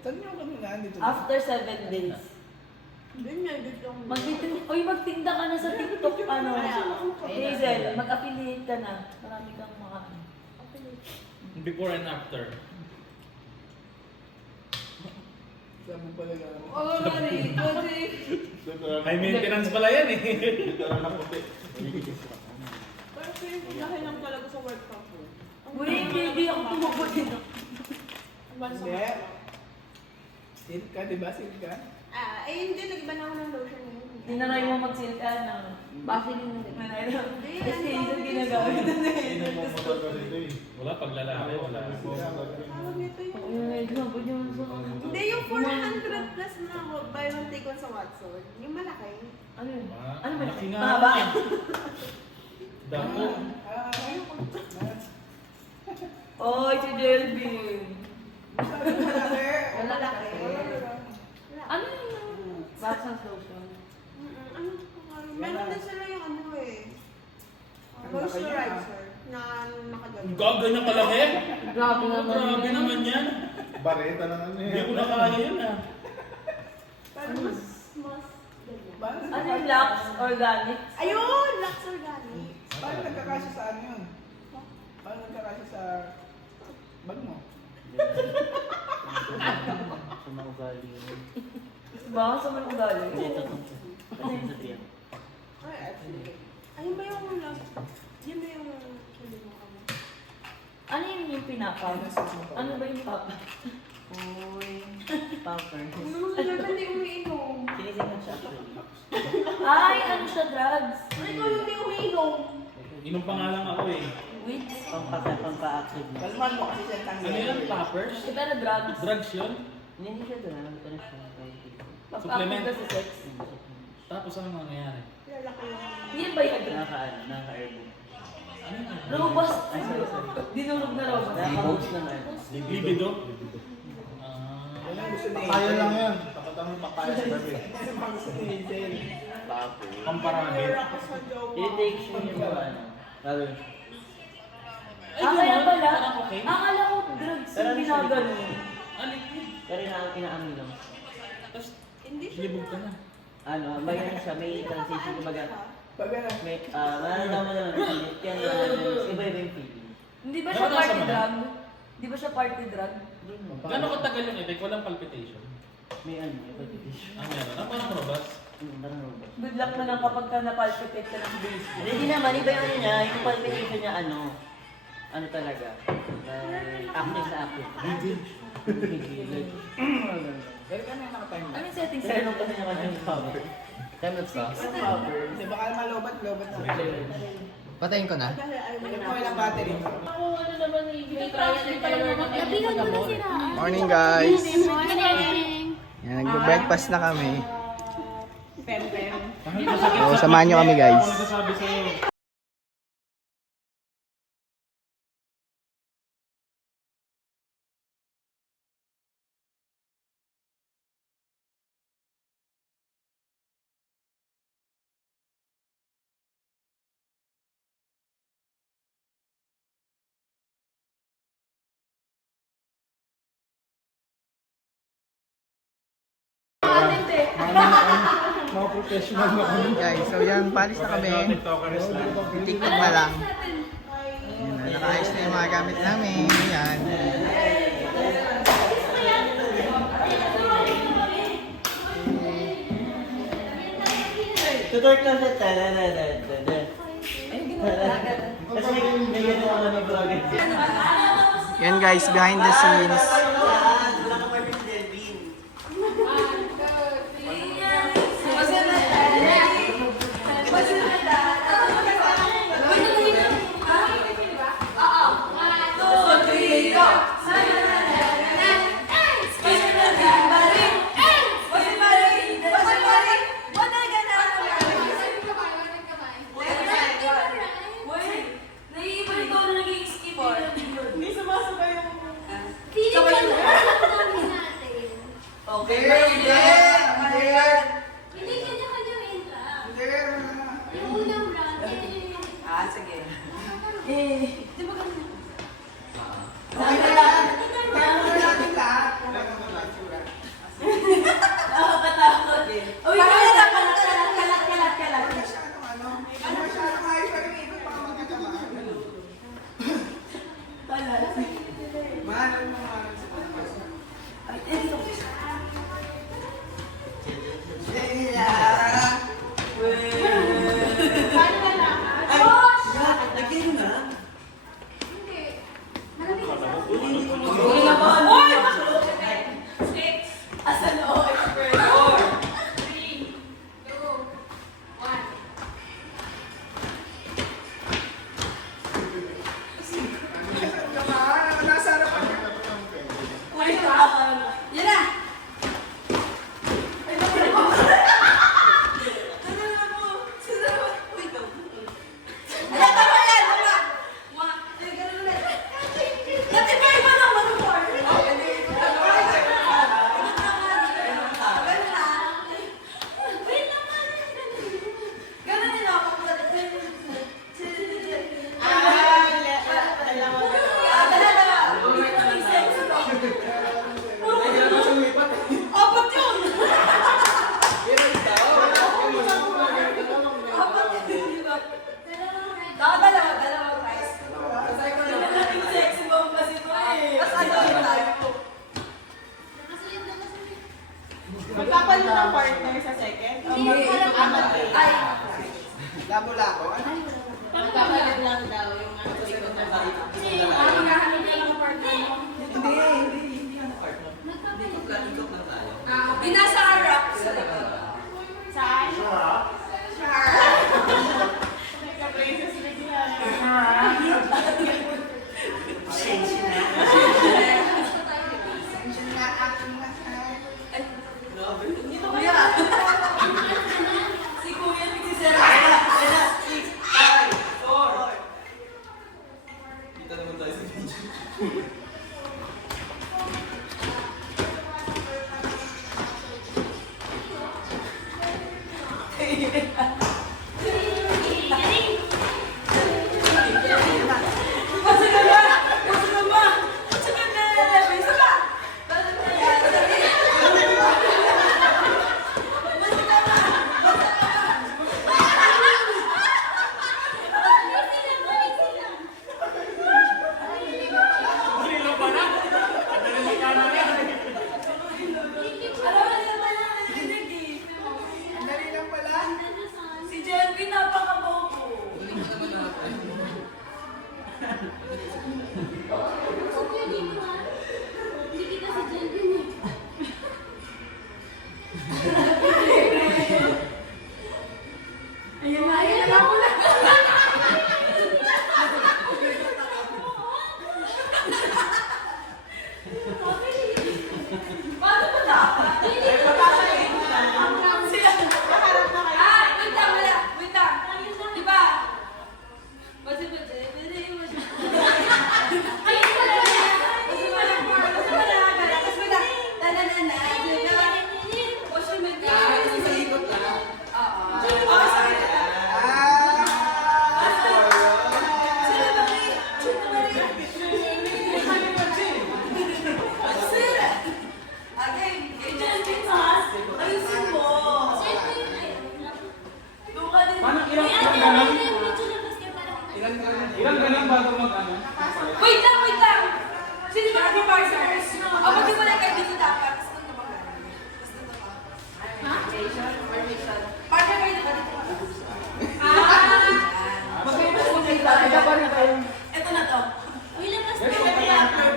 Saan niyo kami na dito? After 7 days. Hindi niya, dito lang. Magtinda ka na sa TikTok, ano? Hazel, mag-affiliate ka na. Marami kang mga Before and after. Sabi pala gano'n. Oh, mali. Kasi... High maintenance pala yan eh. Pero pinagpulahin lang talaga sa work ko. Uy, hindi ako tumakbo dito. Hindi. Silk ka, di ba? Silk ka? Hindi. Nag-iba na ako ng lotion ngayon. Tinanay mo mag-seal ka na. Vaseline na din. Kasi Hazel ginagamit na Wala, pag lalaki, wala. Tawag nito yung... Hindi, yung 400 plus na buy one take one sa Watson. Yung malaki. Ano yun? Ah, Ano ba? laki nga. Mahaba. Dako. Oy, si Delvin. Malaki. Ano yung Vaxxan's lotion? Meron din sila yung ano eh. Moisturizer na nakagano. Ganyan kalaki? Grabe naman. Grabe naman yan. Bareta na ano Hindi ko na kaya yan ah. Pero mas ganyan. Ano yung Lux Organic? Ayun! Lux Organic. Paano nagkakasya sa ano yun? Paano nagkakasya sa bag mo? Sa mga ugali yun. Baka sa mga ugali. Ito to. Kasi sa tiyan. Ay, actually. Ayun ba yung last? Yun ba yung kili mo kamo? Ano yung pinapa? Ano ba yung papa? Uy. Pamper. Ano sa ganda hindi umiinom? Sinisingan siya actually. Ay, ano siya, drugs? Ano ikaw yung hindi umiinom? Inom pa nga lang ako eh. Weeds? Pampa-active na. Kalman mo kasi siya Ano yun? Poppers? Pero drugs. Drugs yun? Hindi siya doon. Ano na siya? Supplement. Pag-active kasi sex. Tapos ano nangyayari? Kilala ko yung... Hindi ba yung Nakaka-airbo. Ano yun? robust? Ay, sorry. Dinurog na robust. Nakaka-boost naman. Libido? Yan ang gusto ni Kaya lang yan. Takot ang papaya sa gabi. Yan ang gusto ni Hazel. Bago. Kamparami. Meron ako sa jowa. Irritation yung mga ano. Lalo. Ay, Kaya ganun? pala, Parang okay? akala ko drugs Pero yung ano siya, ginagano. Ano yun? Pero inaamin lang. Tapos, Hindi siya libog ka na. Ano, may ano siya, may transition kumbaga. Pag ano, May, mararamdaman naman ulit yan, iba-iba yung feeling. Hindi ba siya Dapat party nasa drug? Hindi ba siya party drug? Gano'ng katagal yung effect? Walang palpitation. May ano, may palpitation. Ah, meron. Ah, parang robust. Parang robot. Good luck na lang kapag ka napalpitate ka ng base. Hindi naman, iba yung ano niya, yung palpitation niya ano talaga, active na active. Gigil. pero ka na yung nakatime Ano yung settings? Pero nung kasi naman yung cover. Time lapse ka? Kasi baka malobat na. Patayin ko na. Dahil ayaw mo Ito ilang battery. Ako ano naman eh, may trial and error na Morning guys! Yan, nagbe-breakfast na kami. So, samahan nyo kami guys. Ako nagsasabi sa'yo. Mga professional na kami. Guys, so yan, palis na kami. TikTok na lang. Yan na, nakaayos na yung mga gamit namin. Yan. Tutork lang siya. Kasi may ganun ako na vlog. Yan guys, behind the scenes. Wala ka partner si Delvin. Magpapalit ng partner sa second? Ay! Labo-labo? Magpapalit lang daw yung mga likod ng bata. Hindi ano partner. Ikot lang tayo. Binasa harap. Saan? Harap? Harap. Places bigla. Si Kuya nagsisera. 6, 5, 4. Kita naman tayo sa video.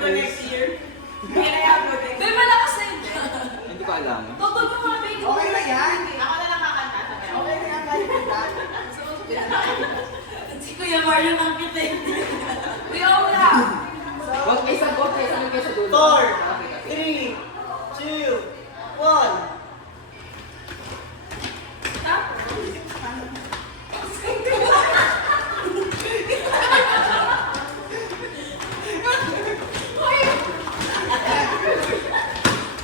to next year. Hindi na i-upload next year. May malakas na yun. Hindi ko alam. Totoo ko mga baby. Okay na yan. Ako na lang kakanta. Okay na yan. Si Kuya Mario ng kita. Kuya Ola. Huwag kayo sa dulo. 4, 3, 2, 1.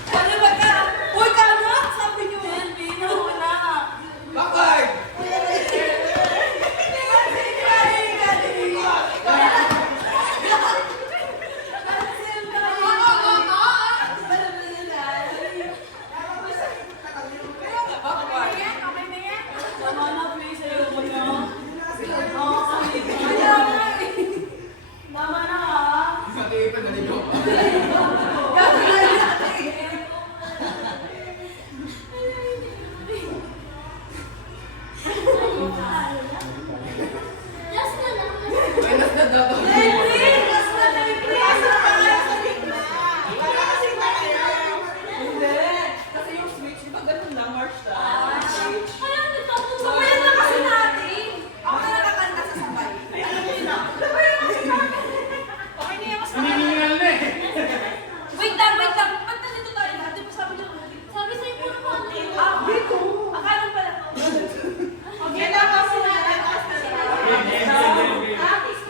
Ano ba ka? Uy, kano? Sabi niyo yan, Pino. Wala. Backward! Tama na ha. Wait lang. Ba't nandito tayo lahat? Di ba sabi niyo? Sabi sa'yo po na paano? Dito. Akala pala to. Okay na kasi na. Practice.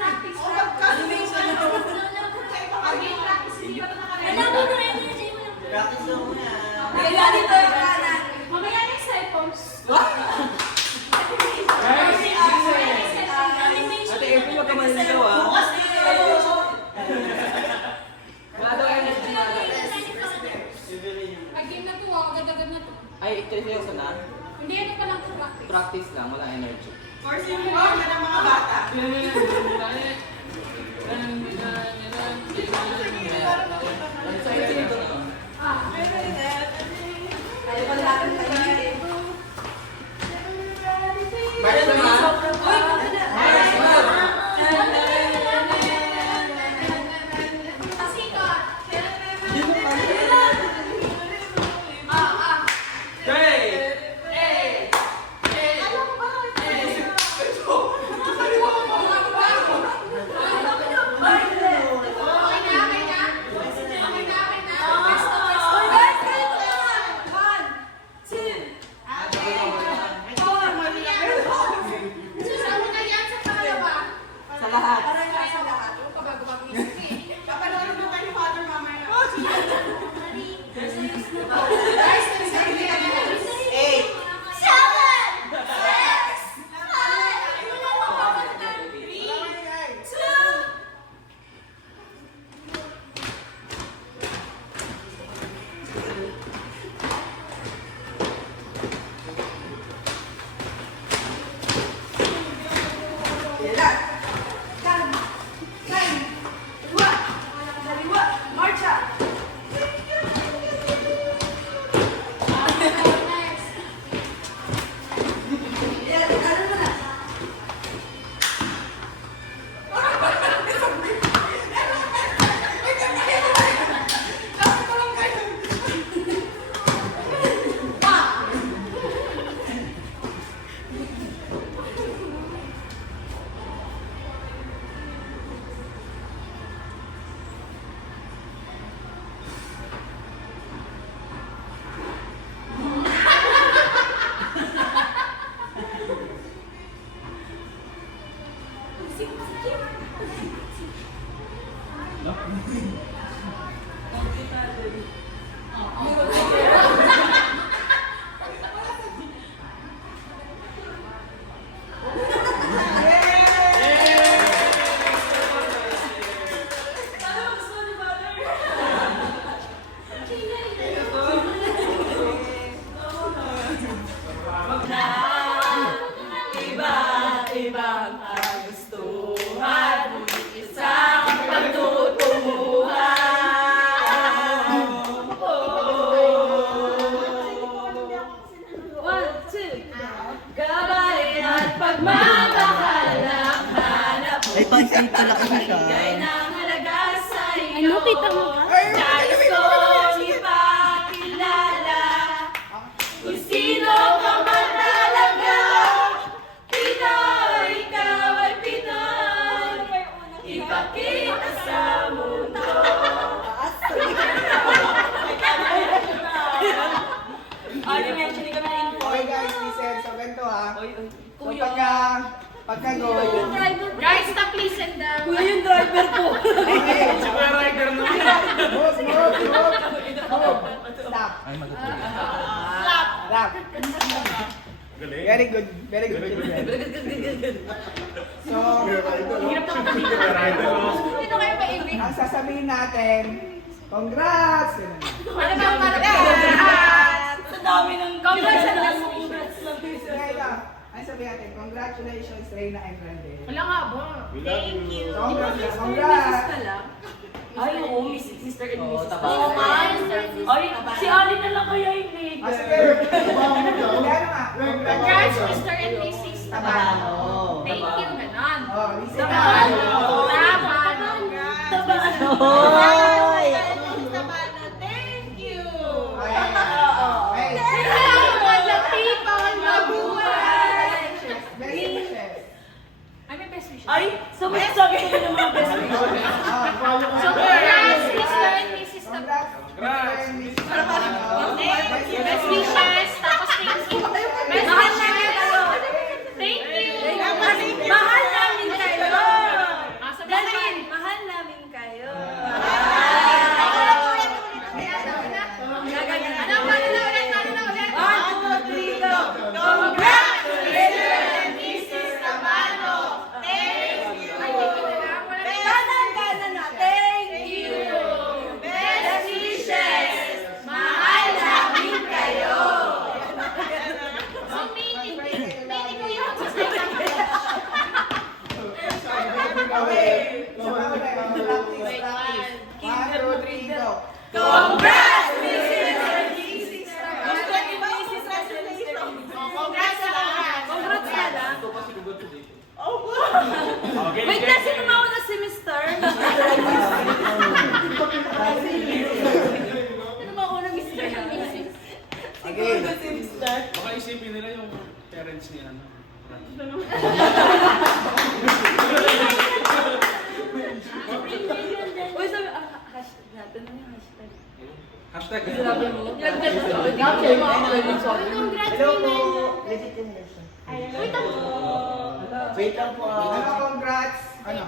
Practice lang muna. Kaya dito yung kanan. Mamaya next cellphones. Ate April, wag ka maniligaw ah. Bukas dito. Wala daw energy na agad. Game na to, agad-agad na to. Ay, seryoso na? Hindi, ano pa lang to practice. Practice lang, wala energy. Or simple ka ng mga bata. Tayo pa natin tayo. March naman. Sa lahat. Papanood mo kayo ni Father mamaya. 8. Isang pagtutunguhan. Ano, kita mo ba? Nais ko ipakilala kung sino ka man talaga. Pinoy, ikaw ay Pinoy. Ipakita sa mundo. Ano mentioning kami ng Okay guys, listen. So ganito ha. So pagka go. Guys, stop, listen down. Kuya yung driver ko. Okay. Move. Stop. Stop. Very good. So, Sino kayo maibig? ang sasabihin natin, congrats! Ganun. Ano ba ang congrats? Sa dami ng congrats sa last congrats lang. Kaya lang, ang sabihin natin, congratulations, Reyna and Randel. Wala nga ba? Thank you. Congrats! Ay, oo, Mr. and Mrs. Oo, Ay, si Ali na lang kaya hindi. Ah, sige. Kaya nga. Congrats, Mr. and Mrs. Tabano. Oo. Thank you, ganon. Oh, listen Tabano. Hoy! Thank you. Ay. Salamat sa people, mabuhay. Best wishes. Ay, may best wishes. Ay, sabi ko ng mga best wishes. So, congrats, Mr. and Mrs. Tabano. Congrats! Best wishes, tapos thank you. Best Mahal wishes. namin kayo. Thank you. Mahal namin kayo. Sabi Dahil, mahal namin kayo. One, two, three, go. Congrats, Mr. and Mrs. Tabano. Thank you. Kanan na. Thank you. Best wishes. Mahal namin kayo. So, meaning ko yung magsasay namin. Congrats, Mrs. and Mrs. Tabano. Congrats sa lahat. Congrats ka lang. Wait, kasi naman na si Mr. Ano ba una, Mr. and Mrs. Siguro si Mr. Baka isipin nila yung parents ni ano. Uy, sabi, hashtag natin. Ano yung hashtag? Hashtag. Wait lang po. Ano, congrats? Ano?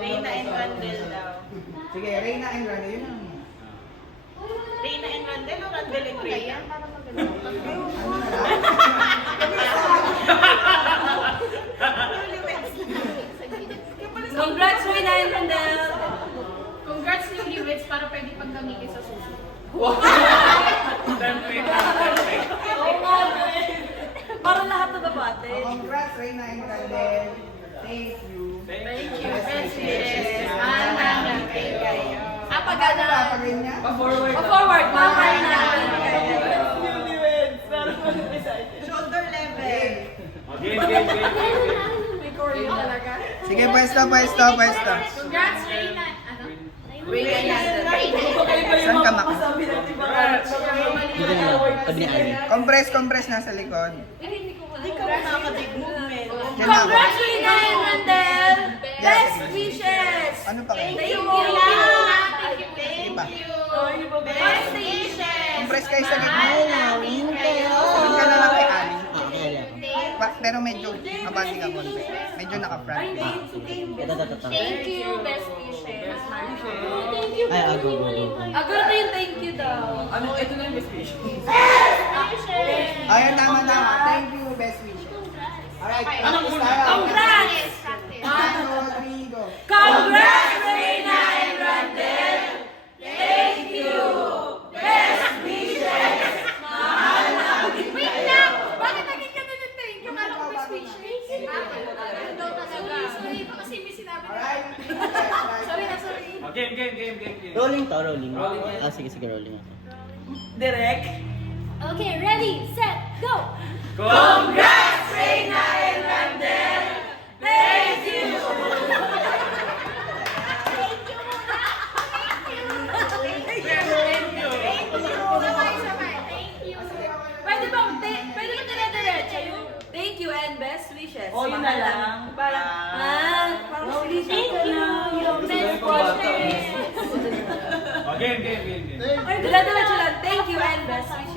Reyna and Randel daw. Sige, Reyna and Randel. Yun ang Reyna and Randel o Randel and Reyna? Congrats, Reyna and Randel! Congrats newlyweds para pwede pang gamitin sa susunod. Oo nga, para lahat na babate. Congrats, Reyna and Randel. Thank you. Thank you. Best wishes. Mahal namin kayo. Paano ba? Pag ganyan? Pa-forward, mahal namin kayo. Shoulder level. Game. May choreo talaga. Sige, pwesto. Congrats, Reyna. Ano? Reyna and Randel. Saan ka maka? Dito na lang. Pag ni Ali. Compress nasa likod. Hindi ka makaka-big movement. Yan ako. Congrats, Reyna and Randel! Best wishes! Ano pa kayo? Thank you! Sige pa. Best wishes! Compress kayo sa gitna. Doon ka na lang kay Ali. Okay lang. Pero medyo kabati ka konti. Medyo naka-front. Ito. Thank you. Best wishes. Thank you. Ay, go. Agad na yung thank you daw. Ayun, tama. Thank you, best wishes. Alright, practice tayo. Congrats! 1, 2, 3, go. Congrats, Reyna and Randel! Thank you! Best wishes! Mahal namin Wait lang! Bakit naging ganun yung thank you? Kala ko best wishes. Ano daw talaga? Sorry, baka kasi may sinabi na. Alright. Sorry. Game. Rolling. Ah, sige, rolling ako. Direct. Okay, ready, set, go! Congrats, Reyna and Randel! Thank you! Thank you muna! Thank you! Dala-dala lang. Thank you and best wishes.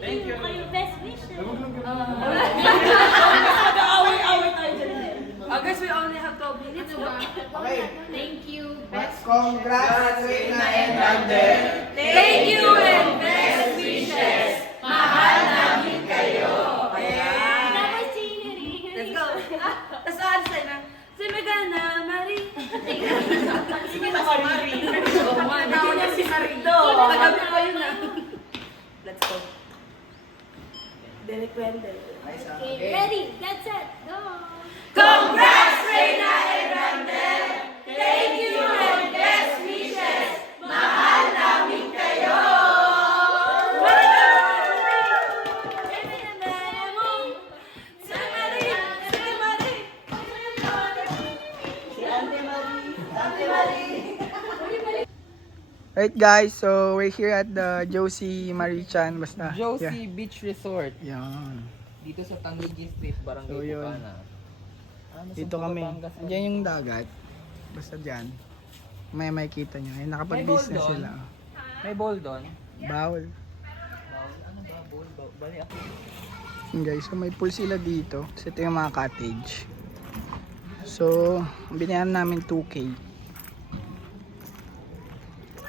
Thank you. Kayo best wishes. Mag-away-away tayo dyan. Guys, we only have 12 minutes. Okay. Thank you. Congrats, Reina and Randel. Thank you and best wishes. Mahal namin kayo. Tapos scenery. Let's go. Tapos saan sa'yo na? Si Megana, Marie. Sige na, Marie. Tawag niya si Marito. Tagabi ko yun na. Let's go. Derek Wendell. Okay, ready, get set, go! Congrats, Reina and Randel! Thank you and best wishes! Mahal namin kayo! Si Marie! Si Marie! Si Ate Marie! Ate Marie! Right guys, so we're here at the Josie Marichan. Basta. Josie Beach Resort. Yan. Dito sa Tanigi Street, Barangay So, yun. Bukana. Dito kami. Diyan yung dagat. Basta dyan. May kita nyo. Ay, nakapag-business May bowl sila. May ball doon. Bawal. Ano ba? Ball? Bali ako. Yun guys, so may pool sila dito. So ito yung mga cottage. So, ang binayaran namin 2K.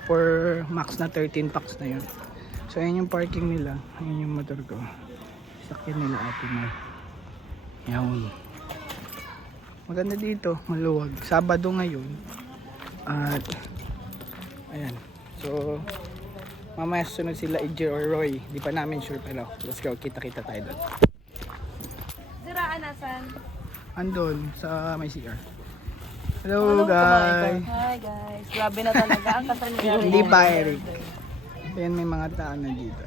For max na 13 packs na yun. So ayan yung parking nila. Ayan yung motor ko. Sakyan nila Ate Mar. Yan. Maganda dito, maluwag. Sabado ngayon. At ayan. So mamaya susunod sila Ijir or Roy. Di pa namin sure pero let's go. Kita-kita tayo doon. Siraan nasan? Andun sa may CR. Hello guys. Hi guys. Grabe na talaga ang kasal Hindi pa Eric. Ayan may mga tao na dito.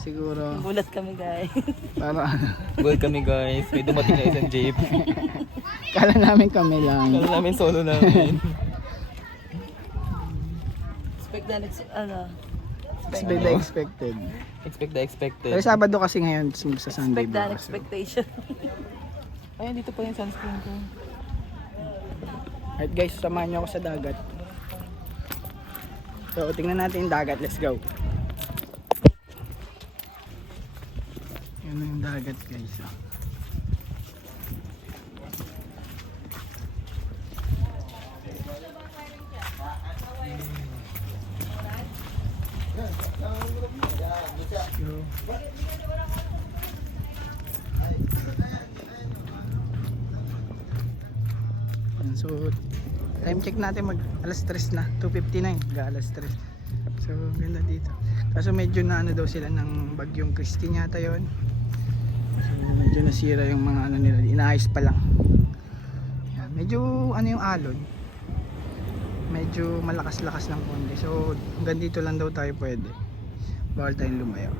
Siguro Gulat kami guys. para Goal kami guys. May dumating na isang jeep. kala namin kami lang. Kala namin solo namin. Expect na ano. Expect the expected. Expect the expected. Pero Sabado kasi ngayon sa Sunday Expect the bukas. So, expectation. Ayun, dito pa yung sunscreen ko. alright guys, samahan nyo ako sa dagat. So tingnan natin yung dagat. Let's go. Yan na yung dagat guys. Oh. Let's go. Yan, so time check natin mag alas 3 na, 2:59, alas 3. So ganda dito. Kaso medyo na ano daw sila ng bagyong Christine yata yon. So medyo nasira yung mga ano nila, inaayos pa lang. Yan, medyo ano yung alon. Medyo malakas-lakas ng konti. So hanggang dito lang daw tayo pwede. Bawal tayong lumayo.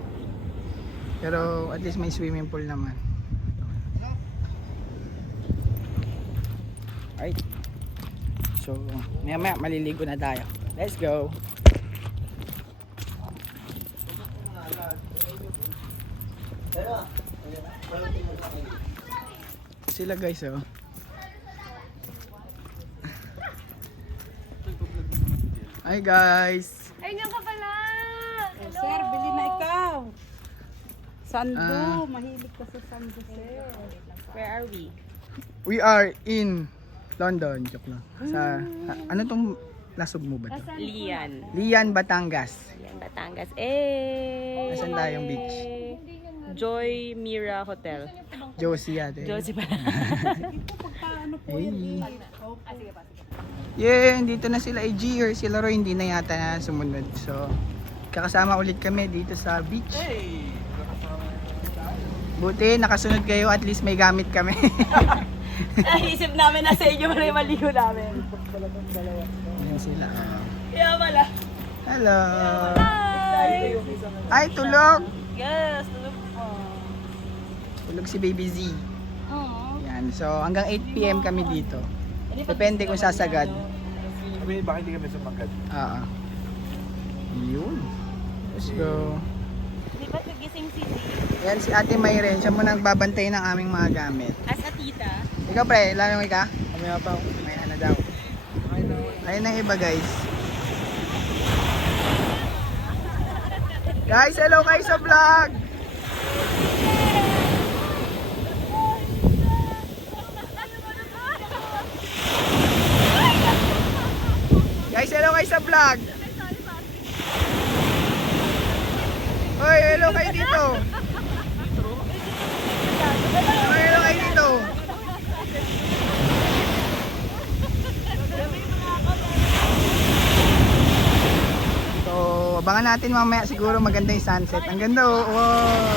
Pero at least may swimming pool naman. Alright. So, maya maliligo na tayo. Let's go. Sila guys oh. Hi guys. Ay, nga ka pala! Hello! Sir, bili na ikaw. Sando, Ah. mahilig ka sa sando, sir. Where are we? We are in London. Joke lang. Sa ano tong lasog mo ba to? Lian. Lian, Batangas. Lian, Batangas. Eh! Nasaan tayong beach? Joy Mira Hotel. Josie ate. Josie pala. Hey. Yeah, dito na sila AG or sila Roy, hindi na yata na sumunod. So, kakasama ulit kami dito sa beach. Buti, nakasunod kayo, at least may gamit kami. Naisip namin na sa inyo rin maligo namin. Ayan sila. Kaya pala. Hello. Hi! Ay, tulog. Yes, tulog po. Tulog si Baby Z. Yan, so hanggang 8 PM kami dito. Depende kung sasagad. Bakit hindi kami sumagat? Oo. Yun. Let's go. Di ba nagising si T? Yan si Ate Mayren, siya mo nagbabantay ng aming mga gamit. As a tita? Ikaw pre, lalong ka? Kami pa. May ano daw. Ayun ang iba guys. Guys, hello kayo sa vlog! Guys, hello kayo sa vlog! Hoy, hello kayo dito! Hoy, hello kayo dito! So, abangan natin mamaya siguro maganda yung sunset. Ang ganda oh! Wow!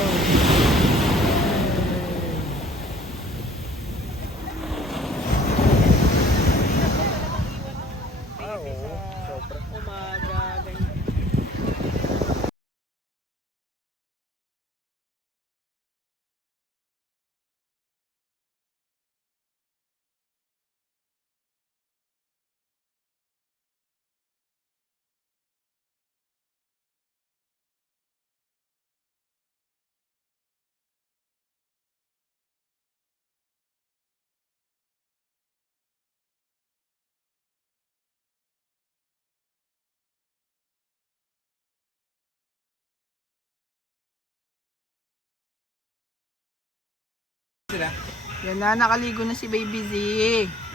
Yan na, nakaligo na si Baby Z.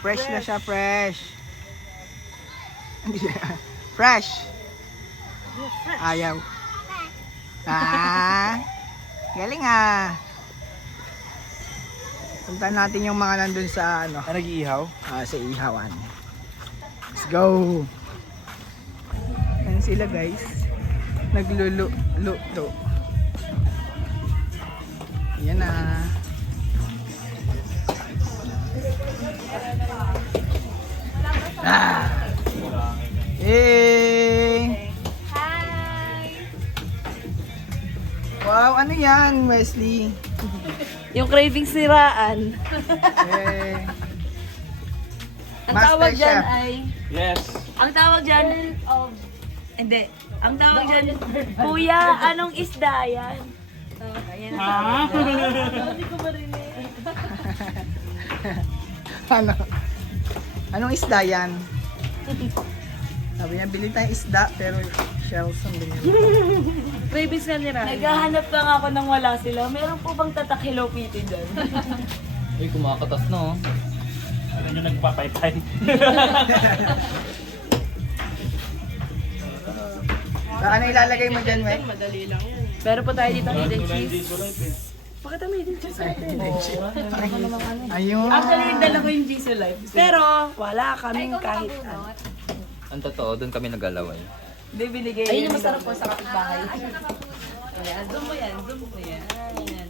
Fresh na siya, fresh. Hindi siya. Fresh. Ayaw. Galing ah. Puntahan natin yung mga nandun sa ano. Nag-iihaw? Sa ihawan. Let's go. Yan sila guys. Nagluluto. Yan na. Hey! Hi! Wow, ano yan, Wesley? Yung craving siraan. Hey! Ang tawag dyan Master Chef. ay... Yes. Ang tawag dyan... Hindi. Ang tawag dyan... Kuya, anong isda yan? Ayan ang tawag dyan. Hindi ko marinig. Ano? Anong isda yan? Sabi niya, bili tayong isda, pero shells ang binili. Cravings ka nila. Naghahanap lang ako nang wala sila. Meron po bang tatak Hello Kitty dyan? Uy, kumakatas na oh. Ano yung nagpapaypay? Ano ilalagay mo dyan, Wek? Meron po tayo dito hidden cheese. Pakita mo hidden cheese natin. Ayun. Actually, yung dala ko yung Jisoo Life. Pero, wala kaming kahit ano. Ang totoo, doon kami nag-alaway. Hindi, binigay. Ayun yung masarap po sa kapitbahay. Ayan, zoom mo yan, zoom mo yan. Ayan.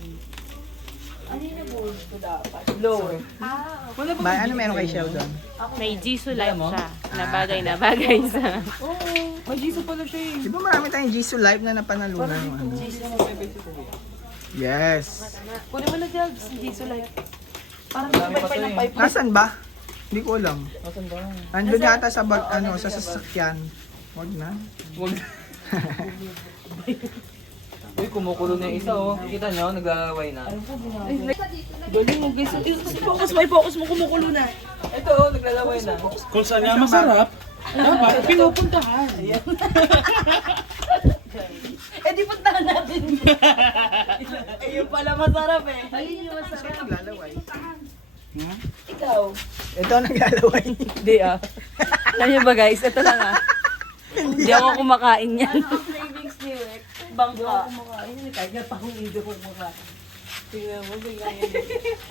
Ano yung nag-hold ko dapat? Lower. Ano meron kay Sheldon? May Jisoo Life siya. Na bagay sa... May Jisoo pala siya eh. Di ba marami tayong Jisoo Live na napanalunan? Ano? Yes. Kunin mo na dyan, Jisoo Life. Parang may ng pipe. Nasaan ba? Hindi ko alam. Andun yata sa bag, ano, sa sasakyan. Wag na. Wag. Uy, kumukulo na yung isa oh. Kita nyo, nag-alaway na. Galing mo guys. Focus mo, focus mo, kumukulo na. Ito oh, naglalaway na. Kung saan nga masarap, dapat pinupuntahan. Eh di puntahan natin. Ayun pala masarap eh. Ayun yung masarap. Naglalaway. Ikaw. Ito ang naglalaway. Hindi ah. Alam niyo ba guys, ito lang ah. Hindi ako kumakain yan. Ano ang cravings ni Wek? Bangka. Hindi ako kumakain yan. Kahit nga pang hindi ako kumakain. Tingnan mo, bigla yan.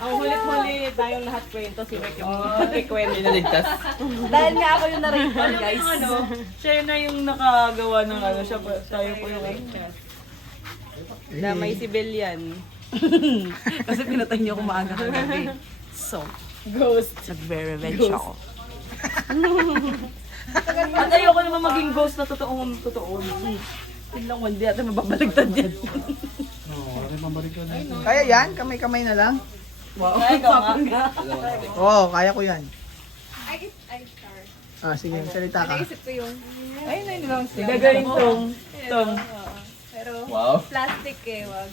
Ang hulit-huli tayong lahat kwento, si Wek yung nagkikwento. Pinaligtas. Dahil nga ako yung narate pa guys. Ano, siya na yung nakagawa ng ano, siya pa, tayo po yung actress. Na may si Belian. Kasi pinatay niyo ako maaga kagabi. So, ghost. Nagbe-revenge ako. At ayoko naman maging ghost na totoo. Tingnan one day at mababaligtad yan. Kaya yan? Kamay-kamay na lang? Wow, ikaw nga. Oo, kaya ko yan. Sige, salita ka. Ayun na yung long sleeve. Gagaling tong. Wow. Plastic eh, wag.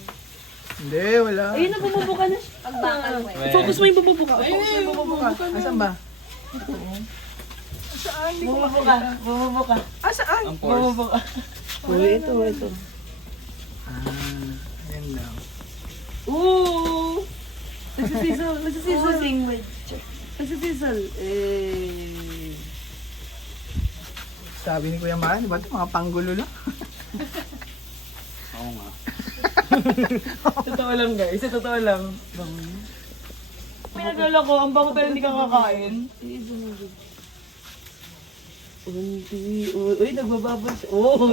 Hindi, wala. Ayun na, bumubuka na siya. Ang bakal mo eh. Focus mo yung bumubuka. Focus mo yung bumubuka. Asan ba? Bumubuka. Saan? Ang force. Uy, ito. Ayan daw. Ooh! Nagsisisal. Nagsisisal. Sabi ni Kuya Maan, ba't mga panggulo lang? Oo nga. Totoo lang guys, totoo lang. Pinagala ko, ang bango pero hindi ka kakain. Uy, nagbababal siya. Oo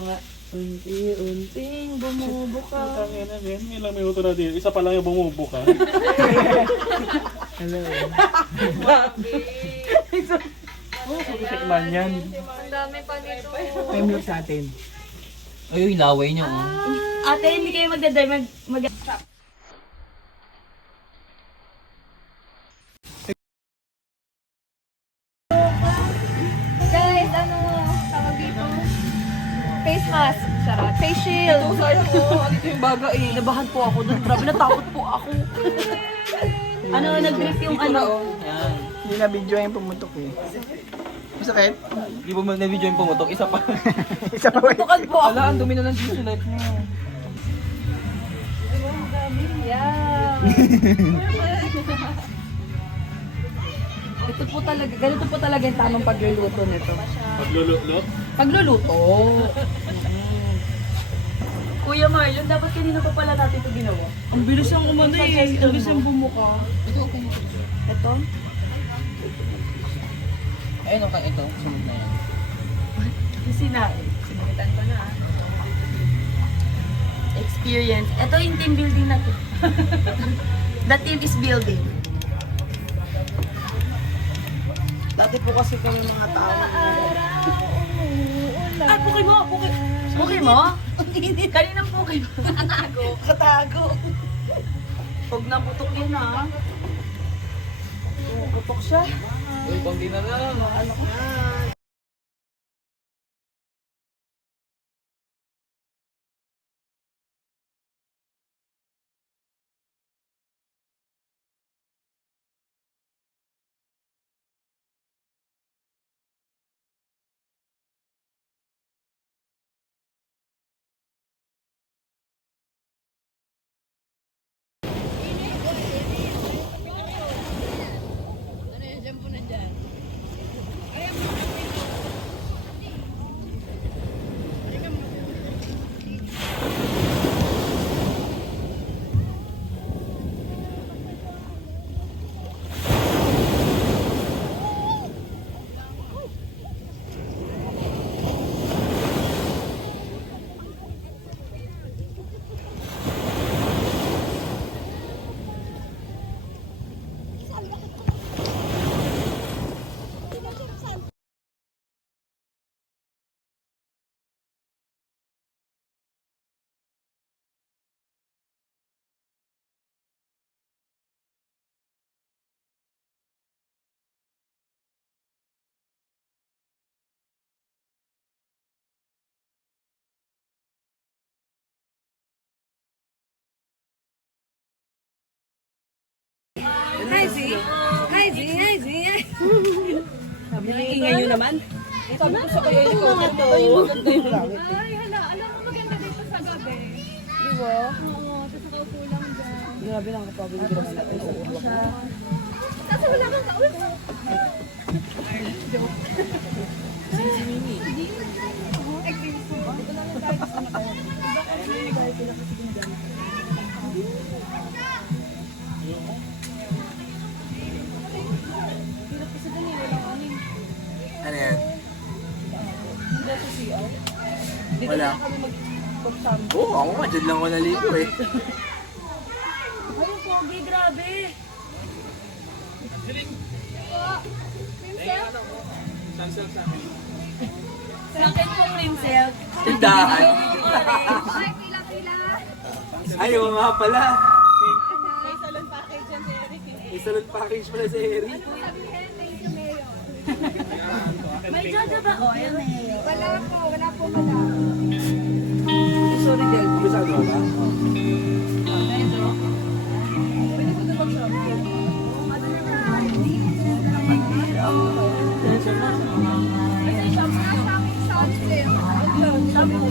nga. Unti-unting bumubuka. Ilang minuto na din. Isa pa lang yung bumubuka. Hello. Tikman yan. Ang dami pa nito. Time lapse natin. Ay, yung laway niyo. Ate, hindi kayo magdaday, mag... Guys, ano, tawag dito? Face mask. Charot. Face shield. Ito, sabi ko, dito yung baga eh. Nabahan po ako doon. Grabe, natakot po ako. Ano, nag-grip yung ano. Yan. Hindi na video yung pumutok eh. Masakit? Di ba na-video yung pumutok? Isa pa. Isa pa wait. Tukan po ako. Ala, ang dumi na ng juice life niyo. Yeah. Ito po talaga, ganito po talaga yung tamang pagluluto nito. Pagluluto? Pagluluto. Kuya Marlon, dapat kanina pa pala natin ito ginawa. Ang bilis ang umano eh. Ang bilis ang bumuka. Ito? Ayun, okay, ito. Sunod na yan. Sinitan ko na. Experience. Ito yung team building na to. The team is building. Dati po kasi kami mga tao. Ay, puki mo! Puki mo? Kaninang puki mo? Katago. Pag naputok yun ha. Putok siya. Uy, konti na lang. Ano ka? Hi, Z. Hi, Z. Hi, Z. Nakikingay nyo naman? Sabi ko sa kayo, ikaw maganda yung maganda yung langit. Ay, hala. Alam mo maganda dito sa gabi. Di ba? Oo, tapos nakaupo lang dyan. Grabe lang kapag hindi naman natin sa ulo ko. Kasi wala kang kausap. Ano yan? Wala. Oo, ako nga. Diyan lang ako naligo eh. Ay, yung pogi, grabe. Sa akin po, Princess. Tindahan. Ay, pila-pila. Ayaw nga pala. May salon package yan si Eric. May salon package pala si Eric. Sabihin, thank you, Mayo. May Jojo ba oil? Wala po, wala po wala. Sorry, Del. Bisado ba? Shampoo.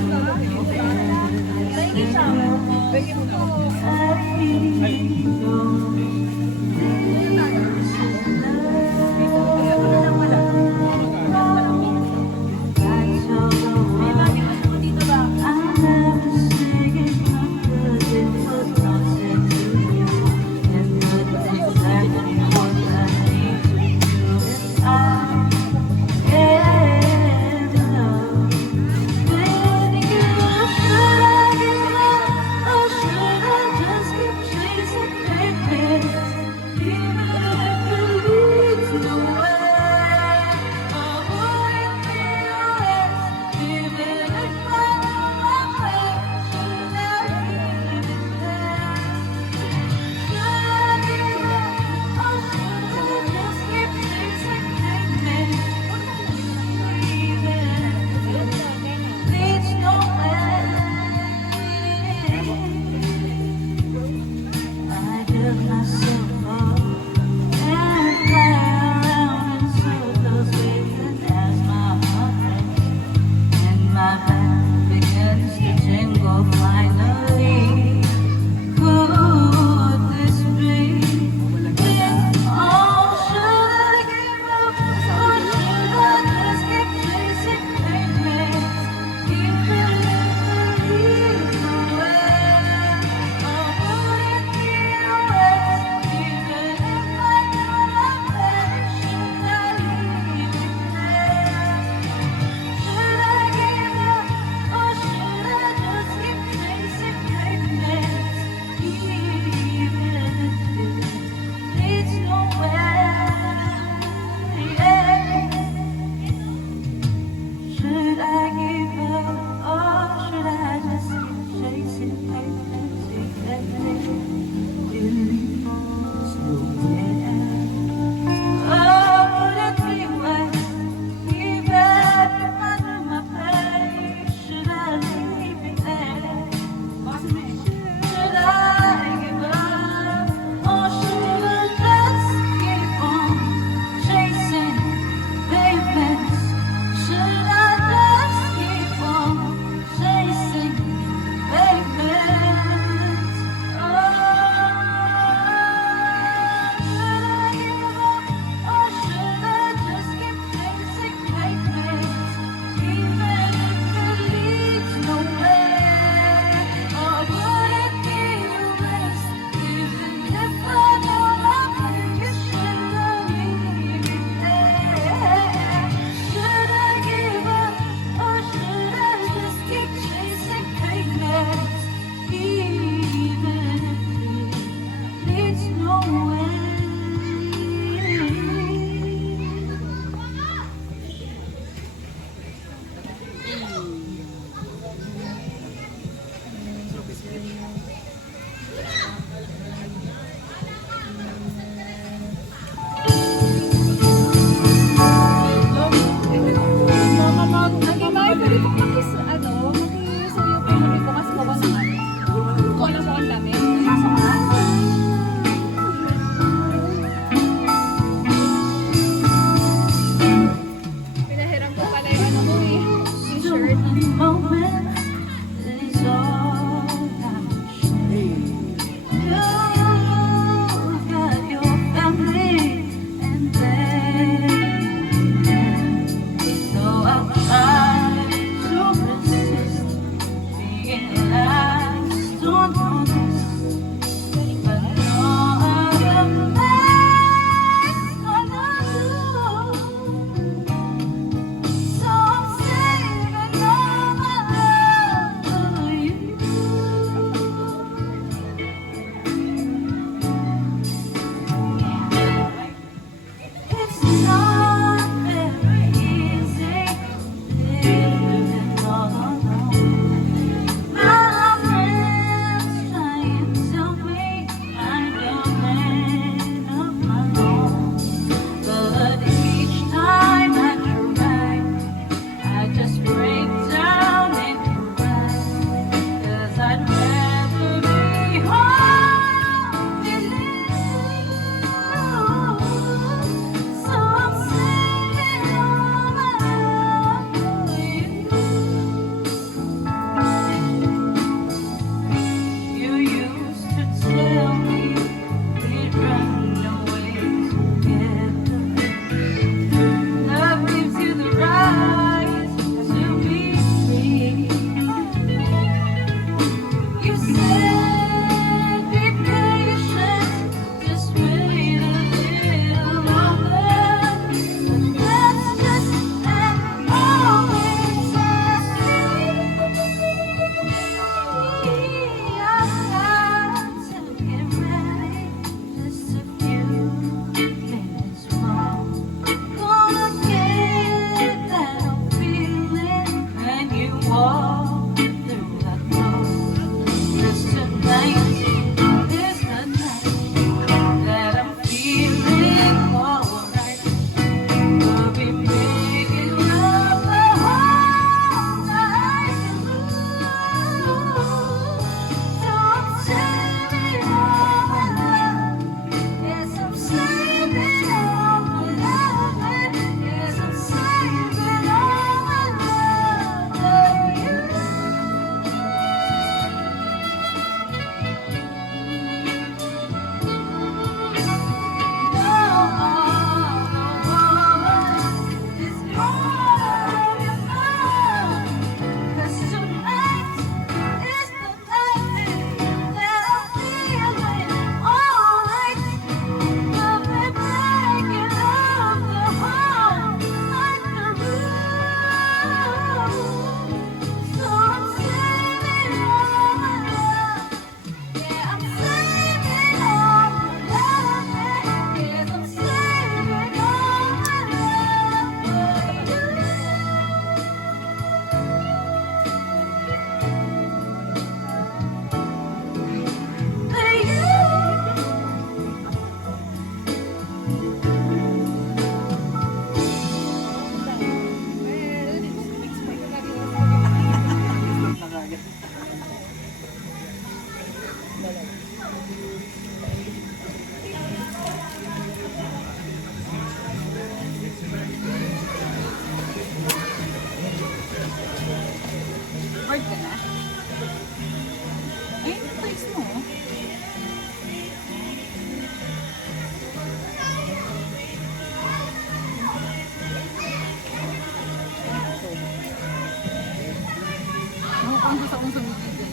ang gusto kong sumigil dyan.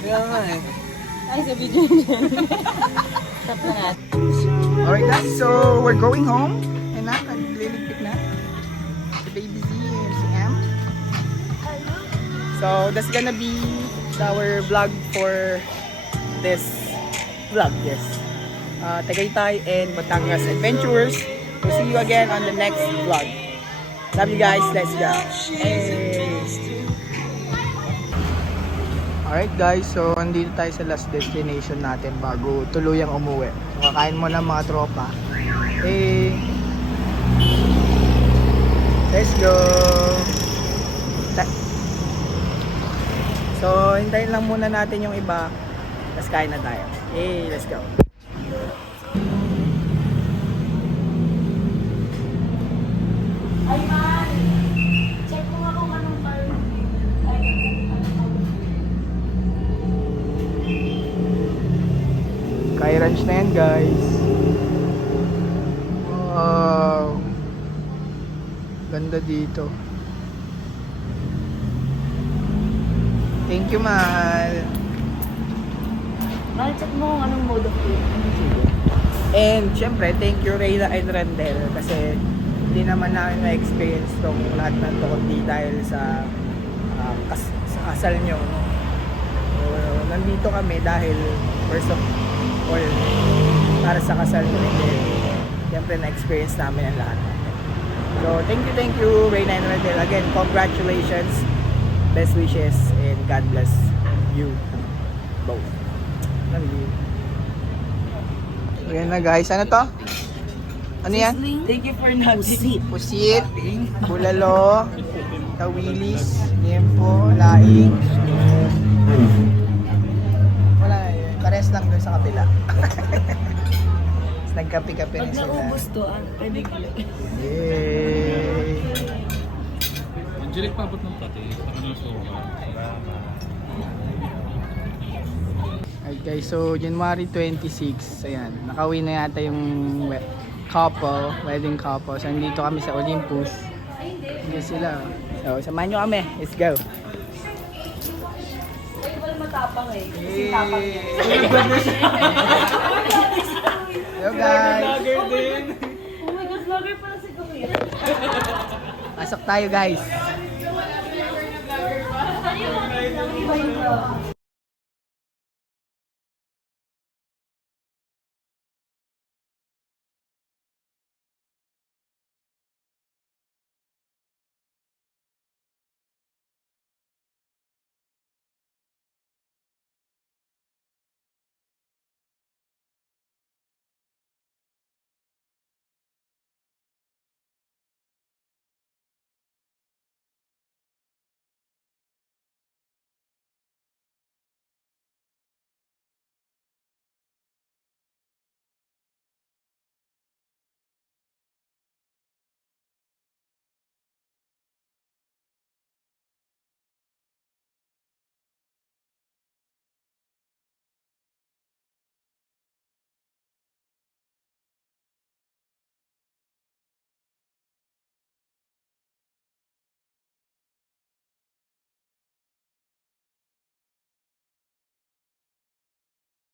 Kaya nga eh. Ay, sa video dyan. Stop na nga. Alright guys, so we're going home. And na, nagliligpit na. Si Baby Z and si M. So that's gonna be our vlog for this vlog, yes. Tagaytay and Batangas Adventures. We'll see you again on the next vlog. Love you guys, let's go. Hey. Alright guys, so andito tayo sa last destination natin bago tuluyang umuwi. So kakain mo ng mga tropa. Hey! Let's go! So hintayin lang muna natin yung iba. Tapos kain na tayo. Hey, let's go! Ay, man! Check mo nga kung anong car. Kai Ranch na yan guys. Wow! Ganda dito. Thank you, mahal. Mahal, check mo kung anong mode of payment. And syempre, thank you Reyna and Randel kasi hindi naman namin na-experience tong lahat ng to kundi dahil sa sa kasal nyo. No? So, nandito kami dahil first of all para sa kasal nyo and then syempre na-experience namin ang lahat. So thank you Reyna and Randel. Again, congratulations, best wishes, and God bless you both. Love you. Ayan na guys, ano to? Ano yan? Thank you for nothing. Pusit, bulalo, tawilis, liempo, laing. Wala, pares lang doon sa kabila. Tapos nagkape-kape rin sila. Naubos to, pwede ko. Yay! Angelic pabot ng pati. Saka ng soba. Alright guys, so January 26, ayan, nakauwi na yata yung wedding couple. So nandito kami sa Olympus. Hindi sila. So samahan nyo kami, let's go. Ay, wala matapang eh. Hey. Tapang niya. Hello guys! Oh my God, vlogger pala si Kuya. Pasok tayo guys! Ano yung